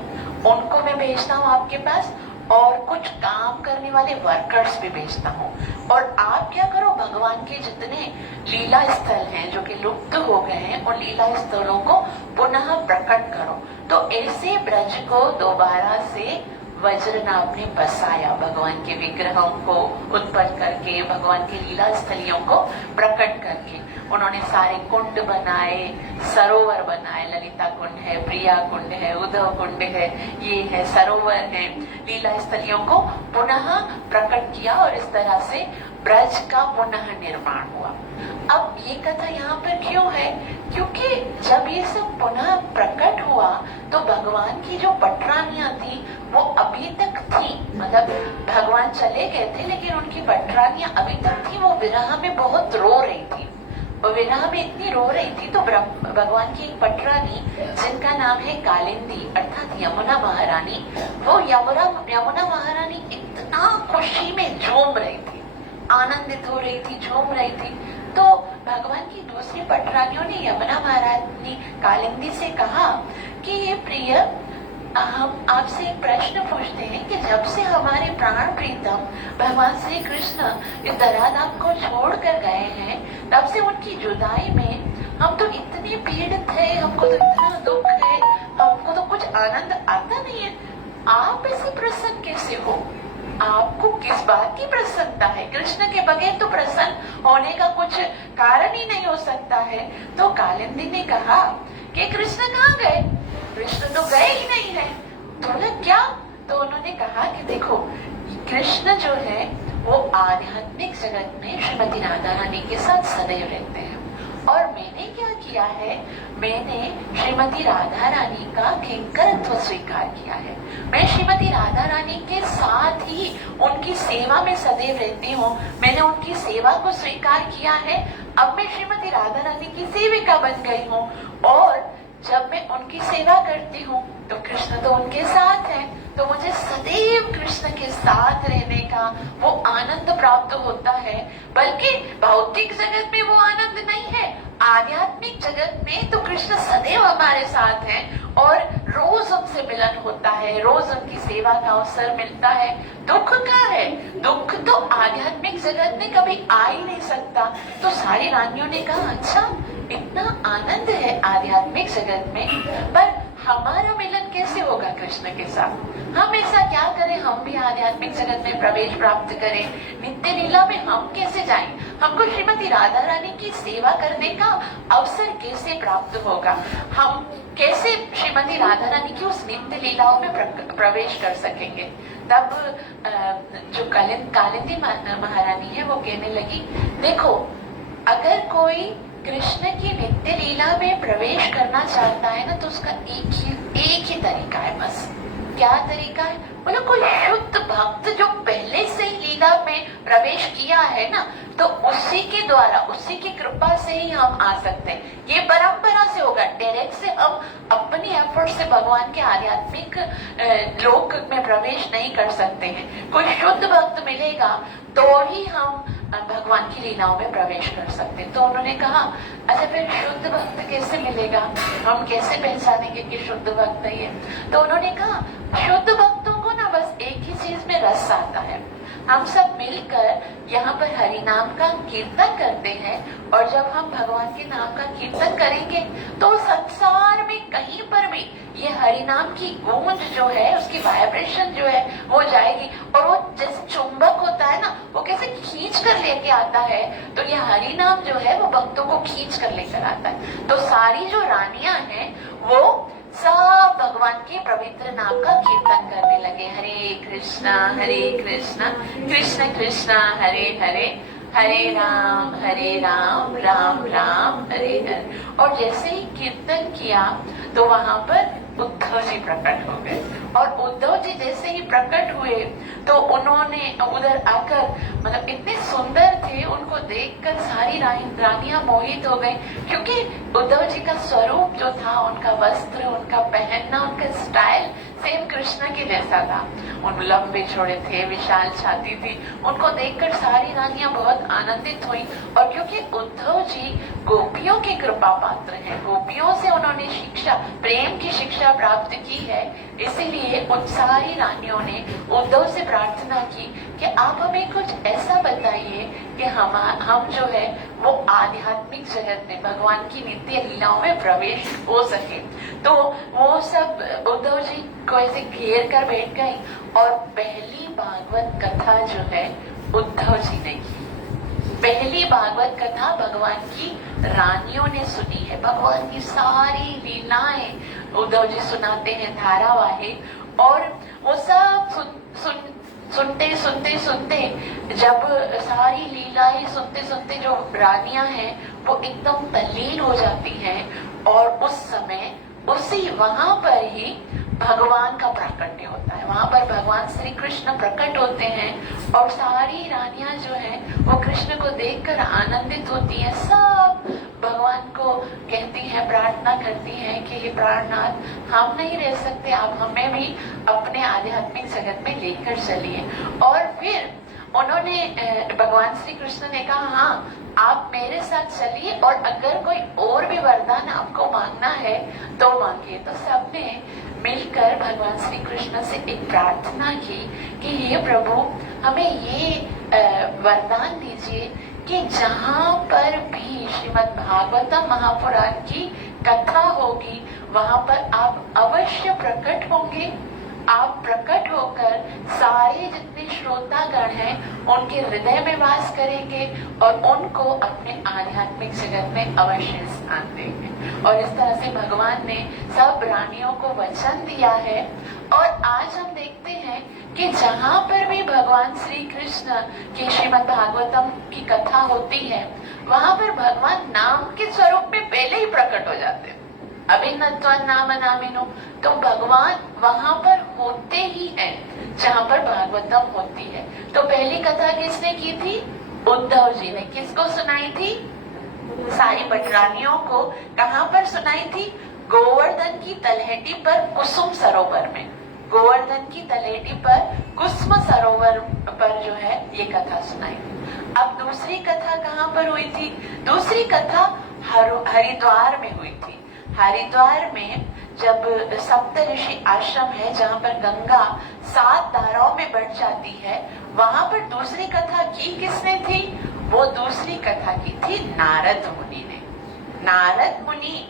उनको मैं भेजता हूँ आपके पास, और कुछ काम करने वाले वर्कर्स भी भेजता हूँ, और आप क्या करो, भगवान के जितने लीला स्थल हैं जो कि लुप्त हो गए हैं, उन लीला स्थलों को पुनः प्रकट करो। तो ऐसे ब्रज को दोबारा से वज्रनाभ ने बसाया, भगवान के विग्रहों को उत्पन्न करके, भगवान की लीला स्थलियों को प्रकट करके। उन्होंने सारे कुंड बनाए, सरोवर बनाए, ललिता कुंड है, प्रिया कुंड है, उद्धव कुंड है, ये है सरोवर है, लीला स्थलियों को पुनः प्रकट किया, और इस तरह से ब्रज का पुनः निर्माण हुआ। अब ये कथा यहाँ पर क्यों है? क्योंकि जब ये सब पुनः प्रकट हुआ तो भगवान की जो पटरानियां थी वो अभी तक थी, मतलब भगवान चले गए थे लेकिन उनकी पटरानियां अभी तक थी, वो विरह में बहुत रो रही थी, वो विरह में इतनी रो रही थी। तो भगवान की एक पटरानी जिनका नाम है कालिंदी अर्थात यमुना महारानी, वो यमुना महारानी इतना खुशी में झूम रही थी, आनंदित हो रही थी, झूम रही थी। तो भगवान की दूसरी पटरानियों ने यमुना महारानी कालिंदी से कहा कि ये प्रिय, हम आपसे एक प्रश्न पूछते हैं कि जब से हमारे प्राण प्रीतम भगवान श्री कृष्ण इस धराधाम को छोड़ कर गए हैं, तब से उनकी जुदाई में हम तो इतने पीड़ित हैं, हमको तो इतना दुख है, हमको तो कुछ आनंद आता नहीं है। आप ऐसे प्रसन्न कैसे हो? आपको किस बात की प्रसन्नता है? कृष्ण के बगैर तो प्रसन्न होने का कुछ कारण ही नहीं हो सकता है। तो कालिंदी ने कहा कि कृष्ण कहाँ गए? कृष्ण तो गए ही नहीं है। तो बोला क्या? तो उन्होंने कहा कि देखो, कृष्ण जो है वो आध्यात्मिक जगत में श्रीमती राधा रानी के साथ सदैव रहते हैं, और मैंने क्या किया है, मैंने श्रीमती राधा रानी का किंकरत्व स्वीकार किया है। मैं श्रीमती राधा रानी के साथ ही उनकी सेवा में सदैव रहती हूँ, मैंने उनकी सेवा को स्वीकार किया है। अब मैं श्रीमती राधा रानी की सेविका बन गई हूँ, और जब मैं उनकी सेवा करती हूँ तो कृष्ण तो उनके साथ है, तो मुझे सदैव कृष्ण के साथ रहने का वो आनंद प्राप्त होता है। बल्कि भौतिक जगत में वो आनंद नहीं है, आध्यात्मिक जगत में तो कृष्ण सदैव हमारे साथ हैं, और रोज उनसे मिलन होता है, रोज उनकी सेवा का अवसर मिलता है। दुख क्या है? दुख तो आध्यात्मिक जगत में कभी आ ही नहीं सकता। तो सारी रानियों ने कहा, अच्छा इतना आनंद है आध्यात्मिक जगत में, पर हमारा मिलन कैसे होगा कृष्ण के साथ? हम ऐसा क्या करें, हम भी आध्यात्मिक जगत में प्रवेश प्राप्त करें? नित्य लीला में हम कैसे जाएं? हमको श्रीमती राधा रानी की सेवा करने का अवसर कैसे प्राप्त होगा? हम कैसे श्रीमती राधा रानी की उस नित्य लीलाओं में प्रवेश कर सकेंगे? तब जो कालिंदी महारानी है वो कहने लगी, देखो, अगर कोई कृष्ण की नित्य लीला में प्रवेश करना चाहता है ना, तो उसका एक ही तरीका है बस। क्या तरीका है? बोलो, कोई शुद्ध भक्त जो पहले से ही लीला में प्रवेश किया है ना, तो उसी के द्वारा, उसी की कृपा से ही हम आ सकते हैं। ये परंपरा से होगा, डायरेक्ट से हम अपनी एफर्ट से भगवान के आध्यात्मिक लोक में प्रवेश नहीं कर सकते हैं। कोई शुद्ध भक्त मिलेगा तो ही हम भगवान की लीलाओं में प्रवेश कर सकते हैं। तो उन्होंने कहा अच्छा फिर शुद्ध भक्त कैसे मिलेगा, हम कैसे पहचानेंगे कि शुद्ध भक्त है ये। तो उन्होंने कहा शुद्ध भक्तों को ना बस एक ही चीज में रस आता है, हम सब मिलकर यहाँ पर हरि नाम का कीर्तन करते हैं, और जब हम भगवान के नाम का कीर्तन करेंगे तो संसार में कहीं पर भी ये हरि नाम की गूंज जो है, उसकी वाइब्रेशन जो है हो जाएगी। और वो जैसे चुंबक होता है ना, वो कैसे खींच कर लेके आता है, तो ये हरि नाम जो है वो भक्तों को खींच कर लेकर आता है। तो सारी जो रानियां हैं वो सब भगवान के पवित्र नाम का कीर्तन करने लगे। हरे कृष्णा कृष्ण कृष्ण हरे हरे, हरे राम राम राम हरे हरे। और जैसे ही कीर्तन किया तो वहां पर उद्धव जी प्रकट हो गए, और उद्धव जी जैसे ही प्रकट हुए तो उन्होंने उधर आकर, मतलब इतने सुंदर थे, उनको देखकर सारी रानियां मोहित हो गई, क्योंकि उद्धव जी का स्वरूप जो था, उनका वस्त्र, उनका पहनना, उनका स्टाइल सेम कृष्ण के जैसा था। उन लंबे चौड़े थे, विशाल छाती थी, उनको देखकर सारी रानियां बहुत आनंदित हुई। और क्योंकि उद्धव जी गोपियों के कृपा पात्र हैं, गोपियों से उन्होंने शिक्षा, प्रेम की शिक्षा प्राप्त की है, इसीलिए उन सारी रानियों ने उद्धव से प्रार्थना की कि आप हमें कुछ ऐसा बताइए कि हम जो है वो आध्यात्मिक जगत में भगवान की नित्य लीलाओं में प्रवेश हो सके। तो वो सब उद्धव जी को ऐसे घेर कर बैठ गई, और पहली भागवत कथा जो है उद्धव जी ने की। पहली भागवत कथा भगवान की रानियों ने सुनी है। भगवान की सारी लीलाएं उद्धव जी सुनाते हैं धारावाहिक, और वो सब सुनते सुनते जब सारी लीलाएं सुनते सुनते जो रानियां हैं वो एकदम तल्लीन हो जाती हैं, और उस समय उसी वहां पर ही भगवान का प्राकट्य होता है। वहां पर भगवान श्री कृष्ण प्रकट होते हैं, और सारी रानियां जो है वो कृष्ण को देखकर आनंदित होती हैं। सब भगवान को कहती हैं, प्रार्थना करती हैं कि हे प्राणनाथ, हम नहीं रह सकते, आप हमें भी अपने आध्यात्मिक जगत में लेकर चलिए। और फिर उन्होंने, भगवान श्री कृष्ण ने कहा हाँ आप मेरे साथ चलिए, और अगर कोई और भी वरदान आपको मांगना है तो मांगिए। तो सबने मिलकर भगवान श्री कृष्ण से एक प्रार्थना की कि हे प्रभु, हमें ये वरदान दीजिए कि जहाँ पर भी श्रीमद् भागवतम महापुराण की कथा होगी वहां पर आप अवश्य प्रकट होंगे। आप प्रकट होकर सारे जितने श्रोतागण हैं उनके हृदय में वास करेंगे, और उनको अपने आध्यात्मिक जगत में अवश्य स्थान देंगे। और इस तरह से भगवान ने सब रानियों को वचन दिया है। और आज हम देखते हैं कि जहाँ पर भी भगवान श्री कृष्ण की श्रीमद् भागवतम की कथा होती है, वहां पर भगवान नाम के स्वरूप में पहले ही प्रकट हो जाते हैं। अभिन्नत्वान् नाम नामिनो, तो भगवान वहां पर होते ही हैं जहाँ पर भागवतम होती है। तो पहली कथा किसने की थी? उद्धव जी ने। किसको सुनाई थी? सारी बटरानियों को। कहाँ पर सुनाई थी? गोवर्धन की तलहटी पर कुसुम सरोवर में। गोवर्धन की तलहटी पर कुसुम सरोवर पर जो है ये कथा सुनाई थी। अब दूसरी कथा कहाँ पर हुई थी? दूसरी कथा हरिद्वार में हुई थी। हरिद्वार में जब सप्त ऋषि आश्रम है जहाँ पर गंगा 7 धाराओं में बढ़ जाती है, वहां पर दूसरी कथा की किसने थी? वो दूसरी कथा की थी नारद मुनि ने। नारद मुनि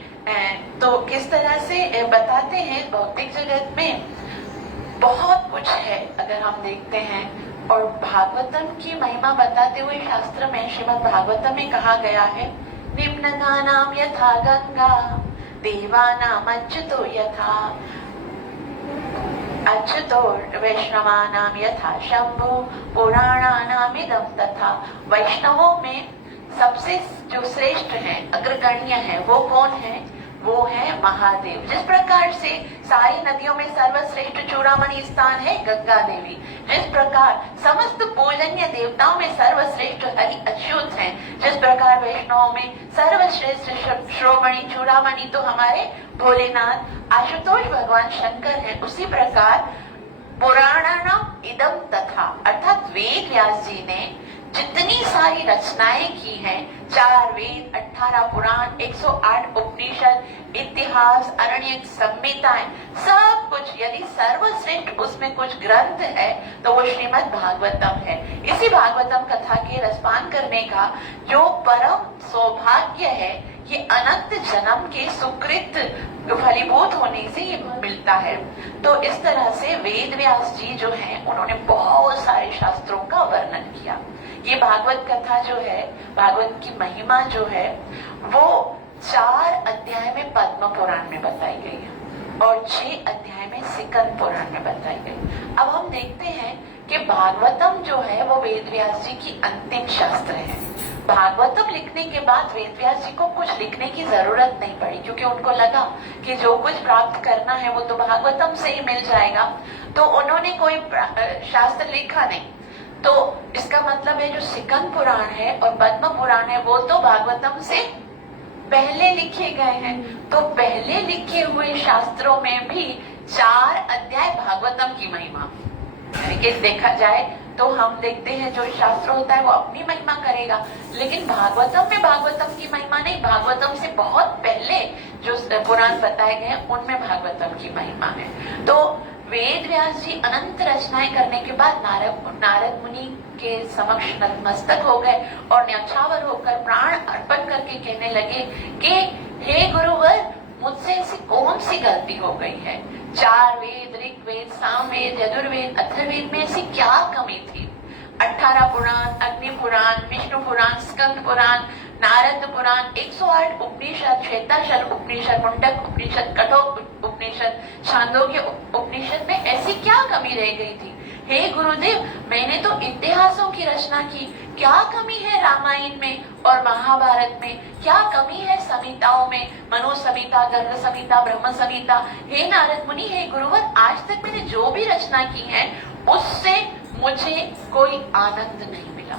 तो किस तरह से बताते हैं, भौतिक जगत में बहुत कुछ है अगर हम देखते हैं। और भागवतम की महिमा बताते हुए शास्त्र में, श्रीमद् भागवतम में कहा गया है, निम्नगानाम यथा गंगा देवानाम अच्युतो यथा, अच्युतो वैष्णवानाम यथा शंभु पुराणानाम इदं तथा। वैष्णवों में सबसे जो श्रेष्ठ है, अग्रगण्य है, वो कौन है? वो है महादेव। जिस प्रकार से सारी नदियों में सर्वश्रेष्ठ चूड़ामणि स्थान है गंगा देवी, जिस प्रकार समस्त पूजनीय देवताओं में सर्वश्रेष्ठ हरि अच्युत हैं, जिस प्रकार वैष्णवों में सर्वश्रेष्ठ श्रोमणि चूड़ामणि तो हमारे भोलेनाथ आशुतोष भगवान शंकर हैं, उसी प्रकार पुराणानाम इदम तथा, अर्थात वेद व्यास जी ने जितनी सारी रचनाएं की हैं, 4 वेद, 18 पुराण, 108 उपनिषद, इतिहास, अरण्यक, संहिताएं, सब कुछ, यदि सर्वश्रेष्ठ उसमें कुछ ग्रंथ है तो वो श्रीमद् भागवतम है। इसी भागवतम कथा के रसपान करने का जो परम सौभाग्य है, ये अनंत जन्म के सुकृत फलीभूत होने से ये मिलता है। तो इस तरह से वेद व्यास जी जो हैं, उन्होंने बहुत सारे शास्त्रों का वर्णन किया। ये भागवत कथा जो है, भागवत की महिमा जो है, वो 4 अध्याय में पद्म पुराण में बताई गई है और 6 अध्याय में सिकंद पुराण में बताई गई। अब हम देखते हैं कि भागवतम जो है वो वेद व्यास जी की अंतिम शास्त्र है। भागवतम लिखने के बाद वेद व्यास जी को कुछ लिखने की जरूरत नहीं पड़ी, क्योंकि उनको लगा कि जो कुछ प्राप्त करना है वो तो भागवतम से ही मिल जाएगा। तो उन्होंने कोई शास्त्र लिखा नहीं। तो इसका मतलब है जो सिकंद पुराण है और पद्म पुराण है वो तो भागवतम से पहले लिखे गए हैं। तो पहले लिखे हुए शास्त्रों में भी 4 अध्याय भागवतम की महिमा, लेकिन देखा जाए तो हम देखते हैं जो शास्त्र होता है वो अपनी महिमा करेगा, लेकिन भागवतम में भागवतम की महिमा नहीं, भागवतम से बहुत पहले जो पुराण बताए गए हैं उनमें भागवतम की महिमा है। तो वेद व्यास जी अनंत रचनाएं करने के बाद नारद मुनि के समक्ष नतमस्तक हो गए और न्यौछावर होकर प्राण अर्पण करके कहने लगे कि हे गुरुवर, मुझसे ऐसी कौन सी गलती हो गई है? 4 वेद, ऋग्वेद, सामवेद, यजुर्वेद, अथर्ववेद में ऐसी क्या कमी थी? 18 पुराण, अग्नि पुराण, विष्णु पुराण, स्कंद पुराण, नारद पुराण, 108 उपनिषद, श्वेताश्वर उपनिषद, मुंडक उपनिषद, कठोर उपनिषद, छांदोग्य उपनिषद में ऐसी क्या कमी रह गई थी? हे गुरुदेव, मैंने तो इतिहासों की रचना की, क्या कमी है रामायण में और महाभारत में? क्या कमी है संहिताओं में, मनु संहिता, गर्ग संहिता, ब्रह्म संहिता? हे नारद मुनि, हे गुरुवर, आज तक मैंने जो भी रचना की है उससे मुझे कोई आनंद नहीं मिला,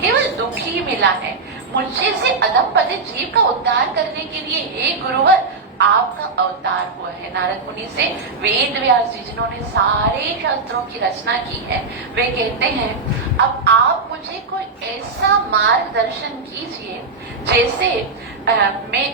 केवल दुख ही मिला है। मुझे से अधम पतित जीव का उद्धार करने के लिए हे गुरुवर आपका अवतार हुआ है। नारद मुनि से वेद व्यास जी, जिन्होंने सारे शास्त्रों की रचना की है, वे कहते हैं अब आप मुझे कोई ऐसा मार्गदर्शन कीजिए जैसे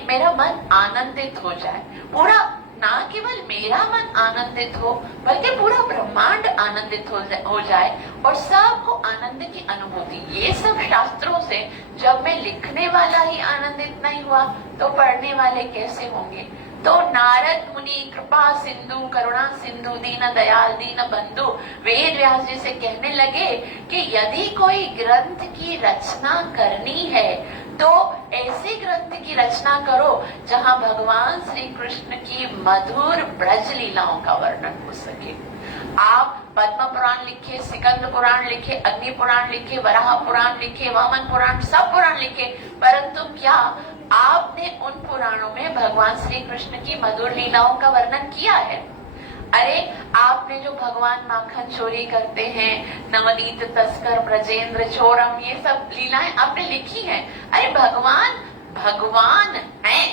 मेरा मन आनंदित हो जाए। पूरा, ना केवल मेरा मन आनंदित हो बल्कि पूरा ब्रह्मांड आनंदित हो जाए और सबको आनंद की अनुभूति। ये सब शास्त्रों से जब मैं लिखने वाला ही आनंदित नहीं हुआ तो पढ़ने वाले कैसे होंगे? तो नारद मुनि कृपा सिंधु, करुणा सिंधु, दीन दयाल, दीन बंधु वेद व्यास जी से कहने लगे कि यदि कोई ग्रंथ की रचना करनी है तो ऐसे ग्रंथ की रचना करो जहां भगवान श्री कृष्ण की मधुर ब्रज लीलाओं का वर्णन हो सके। आप पद्म पुराण लिखे, सिकंद पुराण लिखे, अग्नि पुराण लिखे, वराह पुराण लिखे, वामन पुराण, सब पुराण लिखे, परंतु क्या आपने उन पुराणों में भगवान श्री कृष्ण की मधुर लीलाओं का वर्णन किया है? अरे आपने जो भगवान माखन चोरी करते हैं, नवनीत तस्कर, ब्रजेंद्र चोरम, ये सब लीलाएं आपने लिखी हैं। अरे भगवान हैं,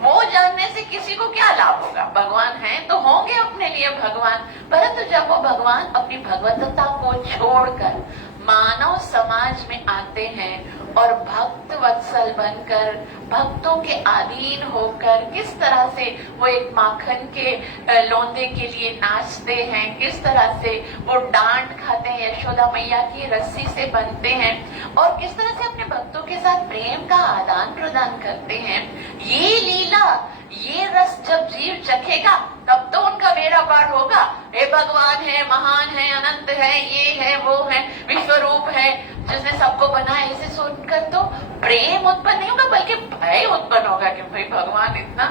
वो जानने से किसी को क्या लाभ होगा? भगवान हैं तो होंगे अपने लिए भगवान, परंतु जब वो भगवान अपनी भगवतता को छोड़कर मानव समाज में आते हैं और भक्त वत्सल बनकर, भक्तों के अधीन होकर किस तरह से वो एक माखन के लौंदे के लिए नाचते हैं, किस तरह से वो डांट खाते हैं, यशोदा मैया की रस्सी से बनते हैं और किस तरह से अपने भक्तों के साथ प्रेम का आदान प्रदान करते हैं, ये लीला, ये रस जब जीव चखेगा तब तो उनका बेड़ा पार होगा। हे भगवान है, महान है, अनंत है, ये है, वो है, विश्व रूप है, जिसने सबको बनाया, इसे सुनकर तो प्रेम उत्पन्न नहीं होगा बल्कि भय उत्पन्न होगा कि भाई भगवान इतना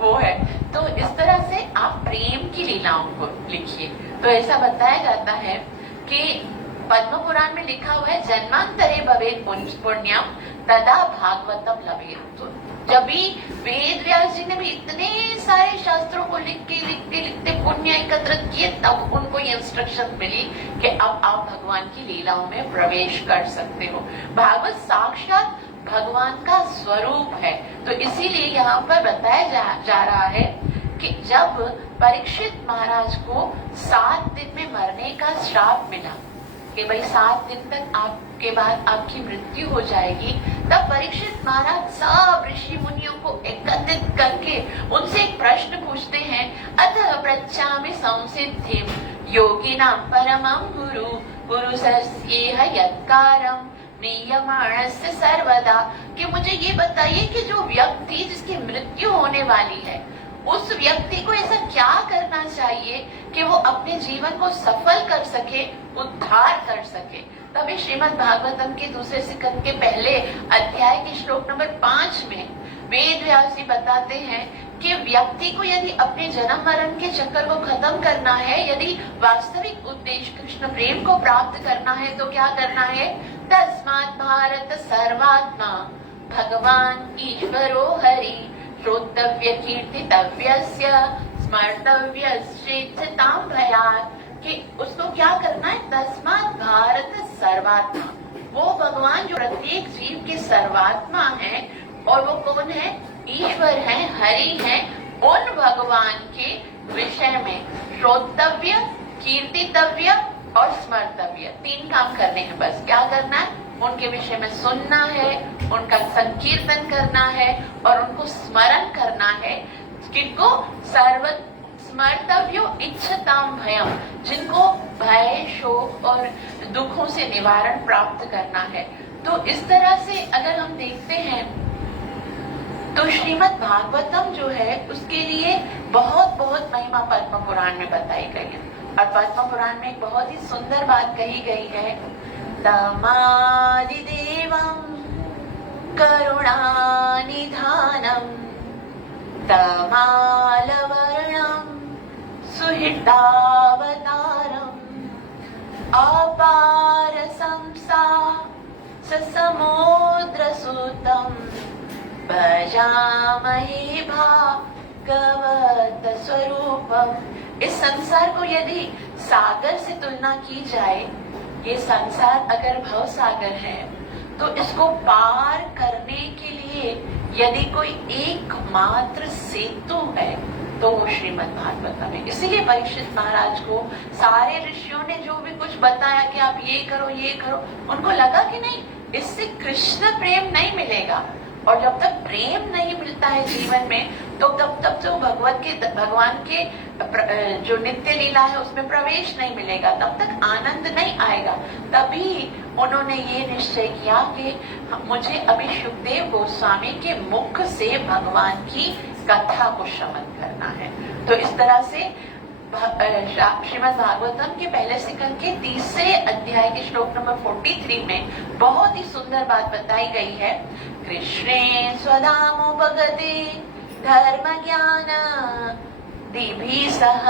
वो है। तो इस तरह से आप प्रेम की लीलाओं को लिखिए। तो ऐसा बताया जाता है कि पद्म पुराण में लिखा हुआ है, जन्मांतरे भवेत् पुण्यम तदा भागवतम लभेत्। तो जब भी वेद व्यास जी ने भी इतने सारे शास्त्रों को लिखते पुण्य एकत्रित किए, तब उनको ये इंस्ट्रक्शन मिली कि अब आप भगवान की लीलाओं में प्रवेश कर सकते हो। भागवत साक्षात भगवान का स्वरूप है। तो इसीलिए यहाँ पर बताया जा रहा है कि जब परीक्षित महाराज को 7 दिन में मरने का श्राप मिला कि भाई 7 दिन तक आपके बाद आपकी मृत्यु हो जाएगी, तब परीक्षित महाराज सब ऋषि मुनियों को एकत्रित करके उनसे एक प्रश्न पूछते हैं, अतः पृच्छामि संसिद्धिं योगिनां परमं गुरु पुरुषस्येह यत्कारं नियमानस्य सर्वदा, कि मुझे ये बताइए कि जो व्यक्ति जिसकी मृत्यु होने वाली है, उस व्यक्ति को ऐसा क्या करना चाहिए कि वो अपने जीवन को सफल कर सके, उद्धार कर सके। तभी श्रीमद् भागवतम के दूसरे स्कंद के पहले अध्याय के श्लोक नंबर 5 में वेद व्यास जी बताते हैं कि व्यक्ति को यदि अपने जन्म मरण के चक्कर को खत्म करना है, यदि वास्तविक उद्देश्य कृष्ण प्रेम को प्राप्त करना है, तो क्या करना है? तस्मात् भारत सर्वात्मा भगवान ईश्वरो हरि श्रोतव्य कीर्तितव्यस्य स्मर्तव्यश्चेततां भयात्, कि उसको क्या करना है? तस्मात् भारत सर्वात्मा, वो भगवान जो प्रत्येक जीव के सर्वात्मा है, और वो कौन है? ईश्वर है, हरि है। उन भगवान के विषय में श्रोतव्य, कीर्तितव्य और स्मर्तव्य 3 काम करने हैं बस। क्या करना है? उनके विषय में सुनना है, उनका संकीर्तन करना है और उनको स्मरण करना है। किनको? सर्व स्मर्तव्यो इच्छताम भयम, जिनको भय, शोक और दुखों से निवारण प्राप्त करना है। तो इस तरह से अगर हम देखते हैं तो श्रीमद् भागवतम जो है उसके लिए बहुत बहुत महिमा पद्म पुराण में बताई गई है। और पद्म पुराण में एक बहुत ही सुंदर बात कही गई है, तमादिदेवं करुणानिधानं तमालवर्णं सुहृदावतारम् अपार समुद्रसूतं भजामहे भागवत स्वरूपम। इस संसार को यदि सागर से तुलना की जाए, ये संसार अगर भव सागर है, तो इसको पार करने के लिए यदि कोई एकमात्र सेतु है तो वो श्रीमद् भागवतम है। इसीलिए परीक्षित महाराज को सारे ऋषियों ने जो भी कुछ बताया कि आप ये करो, उनको लगा कि नहीं, इससे कृष्ण प्रेम नहीं मिलेगा। और जब तक प्रेम नहीं मिलता है जीवन में, तो तब तक जो भगवान के जो नित्य लीला है उसमें प्रवेश नहीं मिलेगा, तब तक आनंद नहीं आएगा। तभी उन्होंने ये निश्चय किया कि मुझे अभी शुकदेव गोस्वामी के मुख से भगवान की कथा को श्रवण करना है। तो इस तरह से श्रीमद् भागवतम के पहले स्कंद के 3 अध्याय के श्लोक नंबर 43 में बहुत ही सुंदर बात बताई गई है। कृष्णे स्वधामोपगते धर्म ज्ञान दिभि सह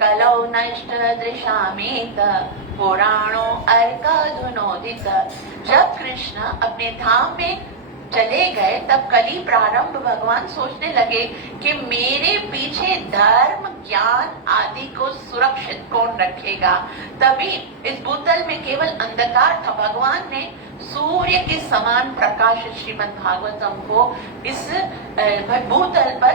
कलौ नष्ट दृशामेत पुराणो अर्काधुनोदित। जब कृष्ण अपने धाम में चले गए, तब कली प्रारंभ भगवान सोचने लगे कि मेरे पीछे धर्म, ज्ञान आदि को सुरक्षित कौन रखेगा। तभी इस भूतल में केवल अंधकार था। भगवान ने सूर्य के समान प्रकाश श्रीमद् भागवतम को इस भूतल पर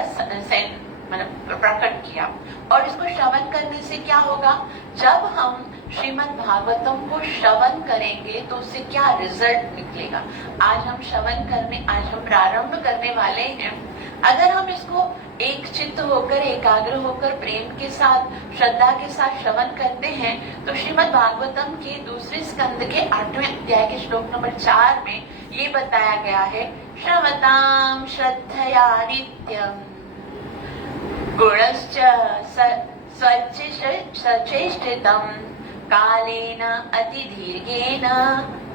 प्रकट किया। और इसको श्रवण करने से क्या होगा? जब हम श्रीमद् भागवतम को श्रवण करेंगे तो उससे क्या रिजल्ट निकलेगा। आज हम प्रारंभ करने वाले हैं। अगर हम इसको एक चित्त होकर, एकाग्र होकर, प्रेम के साथ, श्रद्धा के साथ श्रवण करते हैं, तो श्रीमद् भागवतम के दूसरे स्कंद के 8वें अध्याय के श्लोक नंबर 4 में ये बताया गया है, श्रवतां श्रद्धया नित्यं गुणश्च सचेष्टितं कालेन अतिदीर्घेन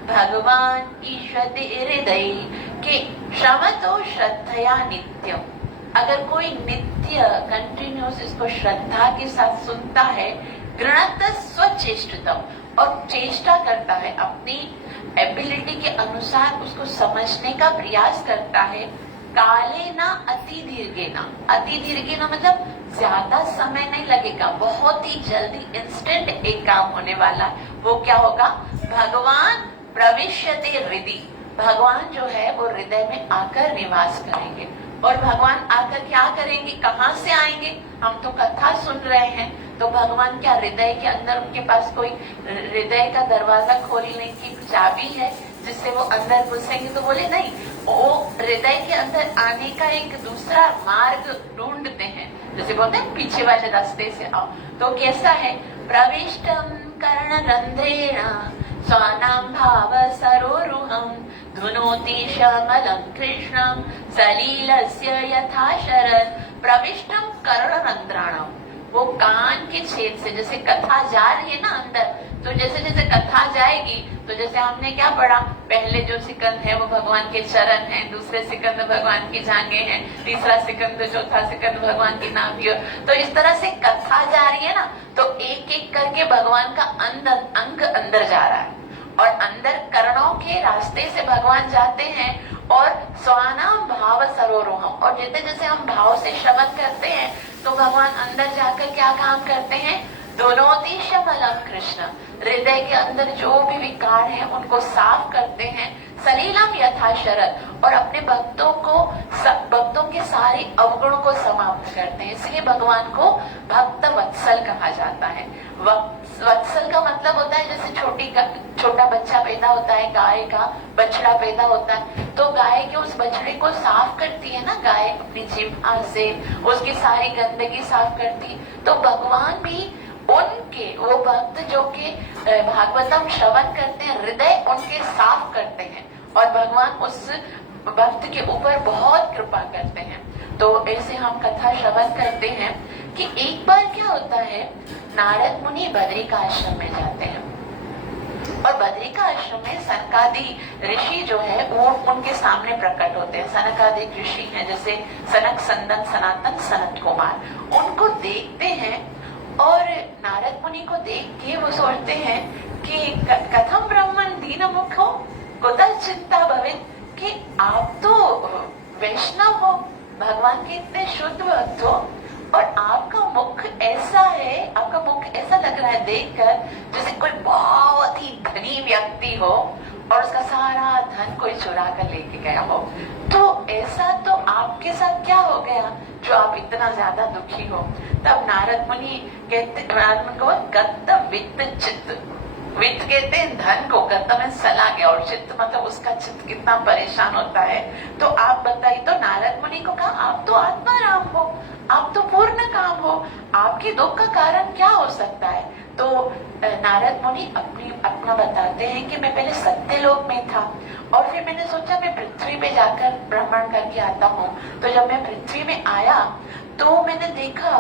भगवान ईश्वते हृदय, के श्रवतो श्रद्धया नित्यम। अगर कोई नित्य कंटिन्यूस इसको श्रद्धा के साथ सुनता है, गृणत स्वचेष्टितम, और चेष्टा करता है, अपनी एबिलिटी के अनुसार उसको समझने का प्रयास करता है, काले ना अति दीर्घेना। अति दीर्घेना मतलब ज्यादा समय नहीं लगेगा, बहुत ही जल्दी इंस्टेंट एक काम होने वाला। वो क्या होगा? भगवान प्रविश्यते हृदय, भगवान जो है वो हृदय में आकर निवास करेंगे। और भगवान आकर क्या करेंगे? कहाँ से आएंगे? हम तो कथा सुन रहे हैं, तो तो भगवान क्या हृदय के अंदर उनके पास कोई हृदय का दरवाजा खोलने की चाबी है जिससे वो अंदर घुसेंगे? तो बोले नहीं, वो हृदय के अंदर आने का एक दूसरा मार्ग ढूंढते हैं, जैसे बोलते हैं पीछे वाले रास्ते से आओ। तो कैसा है? प्रविष्टम कर्णरंध्रेण स्वानां भाव सरोरुहं धुनोति श्यामलं कृष्णं सलीलस्य यथा शरद। प्रविष्टम कर्णरंध्राणां, वो कान के छेद से, जैसे कथा जा रही है ना अंदर, तो जैसे जैसे कथा जाएगी तो जैसे हमने क्या पढ़ा, पहले जो सिकंद है वो भगवान के चरण हैं, दूसरे सिकंद भगवान की जांघें हैं, तीसरा सिकंद, चौथा सिकंद भगवान की नाभि। तो इस तरह से कथा जा रही है ना, तो एक एक करके भगवान का अंग अंदर जा रहा है और अंदर कर्णों के रास्ते से भगवान जाते हैं। और स्वानाम भाव सरोरुहम, और जैसे जैसे हम भाव से श्रवण करते हैं तो भगवान अंदर जाकर क्या काम करते हैं? दोनों श्यामलम कृष्ण, हृदय के अंदर जो भी विकार है उनको साफ करते हैं। सलीलम यथा शरद, और अपने भक्तों के सारे अवगुणों को समाप्त करते हैं। इसलिए भगवान को भक्त वत्सल कहा जाता है। वत्सल का मतलब होता है जैसे छोटा बच्चा पैदा होता है, गाय का बछड़ा पैदा होता है, तो गाय के उस बछड़े को साफ करती है ना गाय अपनी जीभ से, उसकी सारी गंदगी साफ करती। तो भगवान भी उनके वो भक्त जो के भागवतम श्रवण करते हैं, हृदय उनके साफ करते हैं और भगवान उस भक्त के ऊपर बहुत कृपा करते हैं। तो ऐसे हम कथा श्रवण करते हैं कि एक बार क्या होता है, नारद मुनि बद्री का आश्रम में जाते हैं और बद्री का आश्रम में सनकादि ऋषि जो है वो उनके सामने प्रकट होते हैं। सनकादि ऋषि हैं जैसे सनक, संदन, सनातन, सनत कुमार, उनको देखते हैं और नारद मुनि को देख के वो सोचते हैं कि कथम ब्रह्मन दीन मुखो कुतल चिंता भवित, कि आप तो वैष्णव हो, भगवान के इतने शुद्ध भक्त हो और आपका मुख ऐसा है, आपका मुख ऐसा लग रहा है देखकर जैसे कोई बहुत ही धनी व्यक्ति हो और उसका सारा धन कोई चुरा कर लेके गया हो। तो ऐसा तो आपके साथ क्या हो गया जो आप इतना ज्यादा दुखी हो? तब नारद मुनि कहते, नारद मुनि को गत्त वित्त चित्त, वित्त कहते हैं धन को, गत्त में चला गया और चित्त मतलब उसका चित्त कितना परेशान होता है। तो आप बताइए, तो नारद मुनि को कहा आप तो आत्माराम हो, आप तो पूर्ण काम हो, आपके दुख का कारण क्या हो सकता है? तो नारद मुनि अपना बताते हैं कि मैं पहले सत्यलोक में था और फिर मैंने सोचा मैं पृथ्वी पे जाकर भ्रमण करके आता हूँ। तो जब मैं पृथ्वी में आया तो मैंने देखा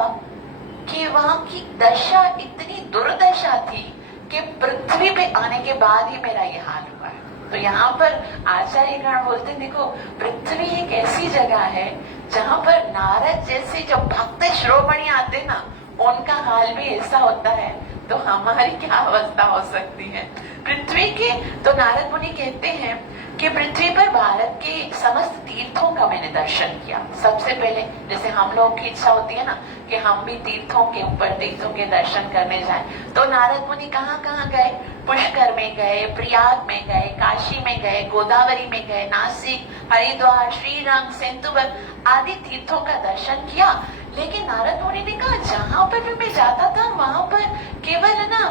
कि वहाँ की दशा इतनी दुर्दशा थी कि पृथ्वी पे आने के बाद ही मेरा ये हाल हुआ है। तो यहाँ पर आचार्यगण बोलते हैं देखो, पृथ्वी एक ऐसी जगह है जहाँ पर नारद जैसे जब भक्त श्रोमणी आते ना, उनका हाल भी ऐसा होता है, तो हमारी क्या अवस्था हो सकती है पृथ्वी के। तो नारद मुनि कहते हैं कि पृथ्वी पर भारत के समस्त तीर्थों का मैंने दर्शन किया। सबसे पहले जैसे हम लोग की इच्छा होती है ना कि हम भी तीर्थों के ऊपर तीर्थों के दर्शन करने जाएं, तो नारद मुनि कहाँ कहाँ गए? पुष्कर में गए, प्रयाग में गए, काशी में गए, गोदावरी में गए, नासिक, हरिद्वार, श्रीरंग, सेंतुवर आदि तीर्थों का दर्शन किया। लेकिन नारद मुनि ने कहा जहाँ पर भी मैं जाता था वहां पर केवल है ना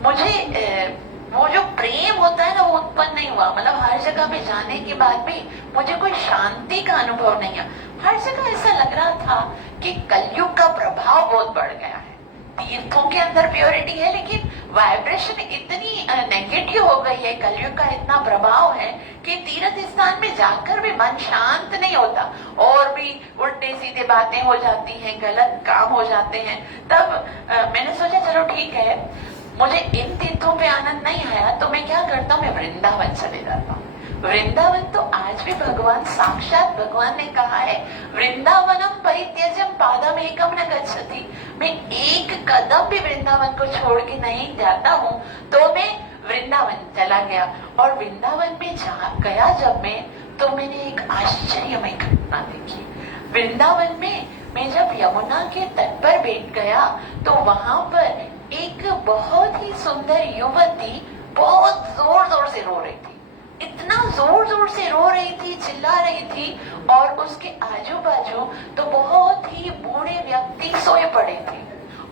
मुझे वो जो प्रेम होता है ना वो उत्पन्न नहीं हुआ। मतलब हर जगह पे जाने के बाद भी मुझे कोई शांति का अनुभव नहीं है। हर जगह ऐसा लग रहा था कि कलयुग का प्रभाव बहुत बढ़ गया है। तीर्थों के अंदर प्योरिटी है लेकिन वाइब्रेशन इतनी नेगेटिव हो गई है, कलयुग का इतना प्रभाव है कि तीर्थ स्थान में जाकर भी मन शांत नहीं होता और भी उल्टे सीधे बातें हो जाती हैं, गलत काम हो जाते हैं। तब मैंने सोचा चलो ठीक है, मुझे इन तीर्थों पे आनंद नहीं आया तो मैं क्या करता हूँ, मैं वृंदावन चले जाता हूँ। वृंदावन तो आज भी भगवान साक्षात भगवान ने कहा है वृंदावनम परित्यजम पादम एकम न गच्छति। मैं एक कदम भी वृंदावन को छोड़ के नहीं जाता हूँ। तो मैं वृंदावन चला गया और वृंदावन में गया जब तो मैंने एक आश्चर्यमय घटना देखी। वृंदावन में मैं जब यमुना के तट पर बैठ गया तो वहां पर एक बहुत ही सुंदर युवती बहुत जोर जोर से रो रही थी। इतना जोर जोर से रो रही थी, चिल्ला रही थी और उसके आजू बाजू तो बहुत ही बूढ़े व्यक्ति सोए पड़े थे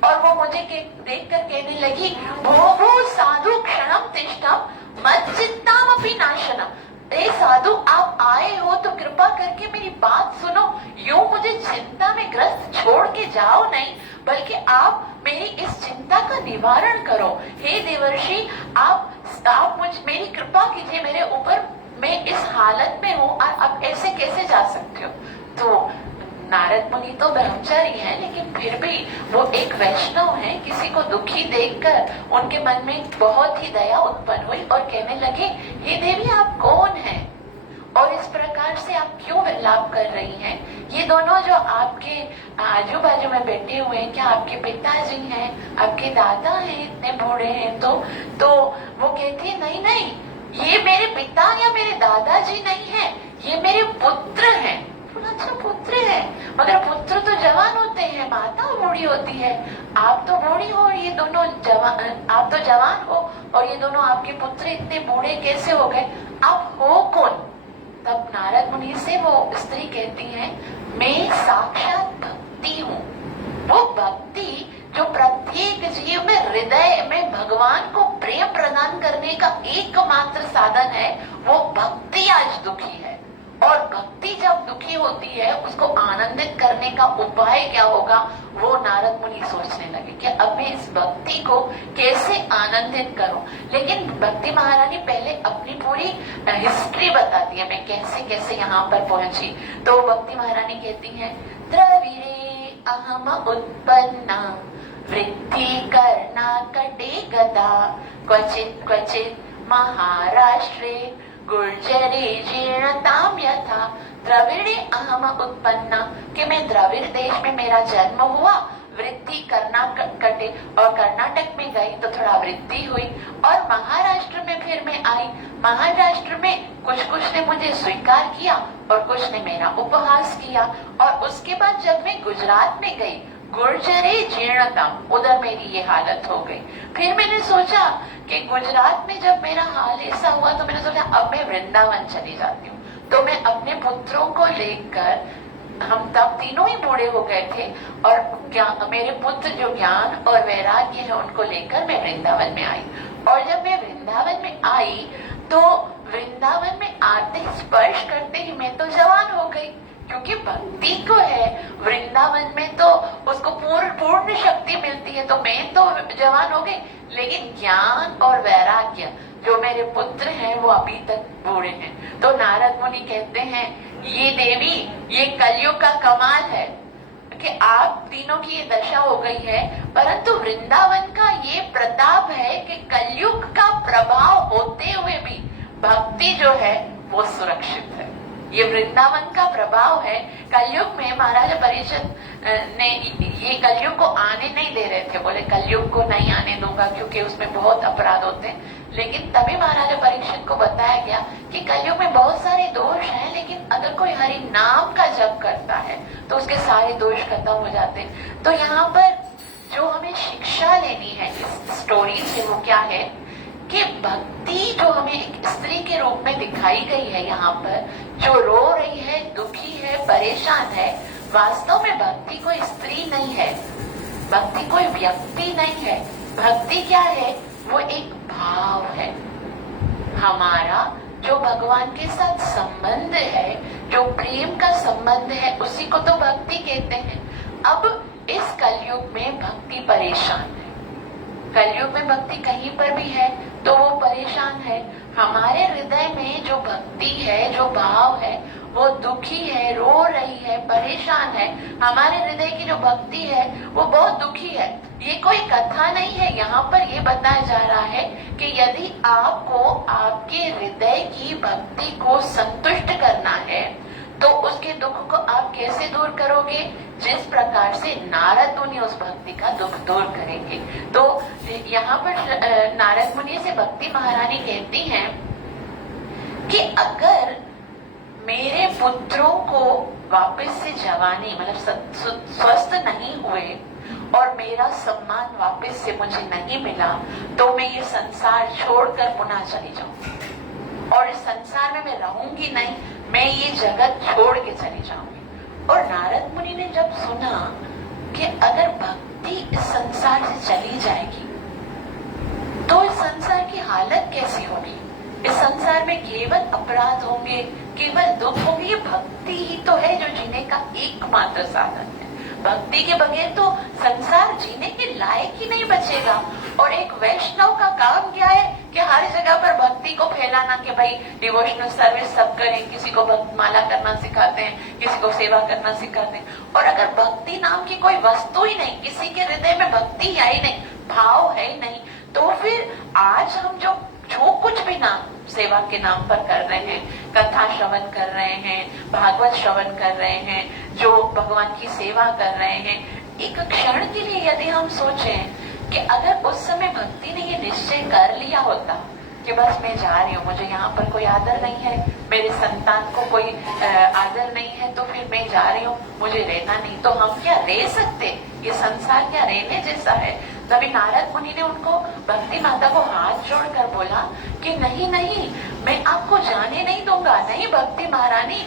और वो मुझे देखकर कहने लगी, भो भो साधु क्षणम तिष्ठम मच्चित्ताम अपि नाशनम। ए साधु, आप आए हो तो कृपा करके मेरी बात सुनो, यूं मुझे चिंता में ग्रस्त छोड़ के जाओ नहीं, बल्कि आप मेरी इस चिंता का निवारण करो। हे देवर्षि, आप मेरी कृपा कीजिए मेरे ऊपर, मैं इस हालत में हूँ और आप ऐसे कैसे जा सकते हो। तो नारद मुनि तो ब्रह्मचारी हैं, लेकिन फिर भी वो एक वैष्णव हैं, किसी को दुखी देखकर उनके मन में बहुत ही दया उत्पन्न हुई और कहने लगे, हे देवी, आप कौन हैं और इस प्रकार से आप क्यों विलाप कर रही हैं? ये दोनों जो आपके आजू बाजू में बैठे हुए हैं, क्या आपके पिताजी हैं, आपके दादा हैं, इतने बूढ़े हैं? तो वो कहती है, नहीं नहीं, ये मेरे पिता या मेरे दादाजी नहीं है, ये मेरे पुत्र हैं। अच्छा, पुत्र है, मगर पुत्र तो जवान होते हैं, माता बूढ़ी होती है, आप तो बूढ़ी हो, ये दोनों जवान, आप तो जवान हो और ये दोनों आपके पुत्र इतने बूढ़े कैसे हो गए? आप हो कौन? तब नारद मुनि से वो स्त्री कहती है, मैं साक्षात भक्ति हूँ। वो भक्ति जो प्रत्येक जीव में हृदय में भगवान को प्रेम प्रदान करने का एकमात्र साधन है, वो भक्ति आज दुखी है। और भक्ति जब दुखी होती है, उसको आनंदित करने का उपाय क्या होगा, वो नारद मुनि सोचने लगे कि अब मैं इस भक्ति को कैसे आनंदित करूं। लेकिन भक्ति महारानी पहले अपनी पूरी हिस्ट्री बताती है, मैं कैसे कैसे यहाँ पर पहुंची। तो भक्ति महारानी कहती है, द्रविड़े अहम उत्पन्ना वृत्ति कर्णाकटे गदा क्वचित क्वचित महाराष्ट्रे गुर्जरे जीर्णताम यथा। द्रविड़े अहम उत्पन्ना, कि मैं द्रविड़ देश में मेरा जन्म हुआ, वृत्ति कर्नाटक और कर्नाटक में गई तो थोड़ा वृत्ति हुई, और महाराष्ट्र में फिर मैं आई। महाराष्ट्र में कुछ ने मुझे स्वीकार किया और कुछ ने मेरा उपहास किया, और उसके बाद जब मैं गुजरात में गई, गुर्जरे जीर्णतम, उधर मेरी ये हालत हो गई। फिर मैंने सोचा कि गुजरात में जब मेरा हाल ऐसा हुआ तो मैंने सोचा अब मैं वृंदावन चली जाती हूँ। तो मैं अपने पुत्रों को लेकर, हम तब तीनों ही बूढ़े हो गए थे, और मेरे पुत्र जो ज्ञान और वैराग्य है उनको लेकर मैं वृंदावन में आई। और जब मैं वृंदावन में आई तो वृंदावन में आते स्पर्श करते ही मैं तो जवान हो गई, क्योंकि भक्ति को है वृंदावन में तो उसको पूर्ण शक्ति मिलती है, तो मैं तो जवान हो गई। लेकिन ज्ञान और वैराग्य जो मेरे पुत्र हैं वो अभी तक बूढ़े हैं। तो नारद मुनि कहते हैं, ये देवी, ये कलयुग का कमाल है कि आप तीनों की ये दशा हो गई है, परंतु वृंदावन का ये प्रताप है कि कलयुग का प्रभाव होते हुए भी भक्ति जो है वो सुरक्षित है। ये वृंदावन का प्रभाव है। कलयुग में महाराजा परीक्षित ने ये कलयुग को आने नहीं दे रहे थे, बोले कलयुग को नहीं आने दूंगा क्योंकि उसमें बहुत अपराध होते हैं। लेकिन तभी महाराजा परीक्षित को बताया गया कि कलयुग में बहुत सारे दोष हैं, लेकिन अगर कोई हरि नाम का जप करता है तो उसके सारे दोष खत्म हो जाते हैं। तो यहाँ पर जो हमें शिक्षा लेनी है इस स्टोरी से वो क्या है कि भक्ति जो हमें एक स्त्री के रूप में दिखाई गई है यहाँ पर, जो रो रही है, दुखी है, परेशान है, वास्तव में भक्ति कोई स्त्री नहीं है, भक्ति कोई व्यक्ति नहीं है। भक्ति क्या है? वो एक भाव है। हमारा जो भगवान के साथ संबंध है, जो प्रेम का संबंध है, उसी को तो भक्ति कहते हैं। अब इस कलयुग में भक्ति परेशान है। कलयुग में भक्ति कहीं पर भी है तो वो परेशान है। हमारे हृदय में जो भक्ति है, जो भाव है, वो दुखी है, रो रही है, परेशान है। हमारे हृदय की जो भक्ति है वो बहुत दुखी है। ये कोई कथा नहीं है, यहाँ पर ये बताया जा रहा है कि यदि आपको आपके हृदय की भक्ति को संतुष्ट करना है तो उसके दुख को आप कैसे दूर करोगे? जिस प्रकार से नारद मुनि उस भक्ति का दुख दूर करेंगे। तो यहाँ पर नारद मुनि से भक्ति महारानी कहती हैं कि अगर मेरे पुत्रों को वापस से जवानी मतलब स्वस्थ नहीं हुए और मेरा सम्मान वापस से मुझे नहीं मिला तो मैं ये संसार छोड़कर पुनः चली जाऊंगी और इस संसार में मैं रहूंगी नहीं, मैं ये जगत छोड़ के चली जाऊंगी। और नारद मुनि ने जब सुना कि अगर भक्त भक्ति इस संसार से चली जाएगी तो इस संसार की हालत कैसी होगी? इस संसार में केवल अपराध होंगे, केवल दुख होंगे। ये भक्ति ही तो है जो जीने का एकमात्र साधन है। भक्ति के बगैर तो संसार जीने के लायक ही नहीं बचेगा। और एक वैष्णव का काम क्या है कि हर जगह पर भक्ति को फैलाना कि भाई डिवोशनल सर्विस सब करें, किसी को भक्तमाला करना सिखाते हैं, किसी को सेवा करना सिखाते हैं। और अगर भक्ति नाम की कोई वस्तु ही नहीं, किसी के हृदय में भक्ति है ही नहीं, भाव है ही नहीं, तो फिर आज हम जो कुछ भी नाम सेवा के नाम पर कर रहे हैं, कथा श्रवण कर रहे हैं, भागवत श्रवण कर रहे हैं, जो भगवान की सेवा कर रहे हैं, एक क्षण के लिए यदि हम सोचें कि अगर उस समय भक्ति ने ये निश्चय कर लिया होता कि बस मैं जा रही हूँ, मुझे यहाँ पर कोई आदर नहीं है, मेरे संतान को कोई आदर नहीं है, तो फिर मैं जा रही हूँ, मुझे रहना नहीं, तो हम क्या रह सकते? ये संसार क्या रहने जैसा है? तभी नारद मुनि ने उनको भक्ति माता को हाथ जोड़कर बोला कि नहीं नहीं, मैं आपको जाने नहीं दूंगा। नहीं भक्ति महारानी,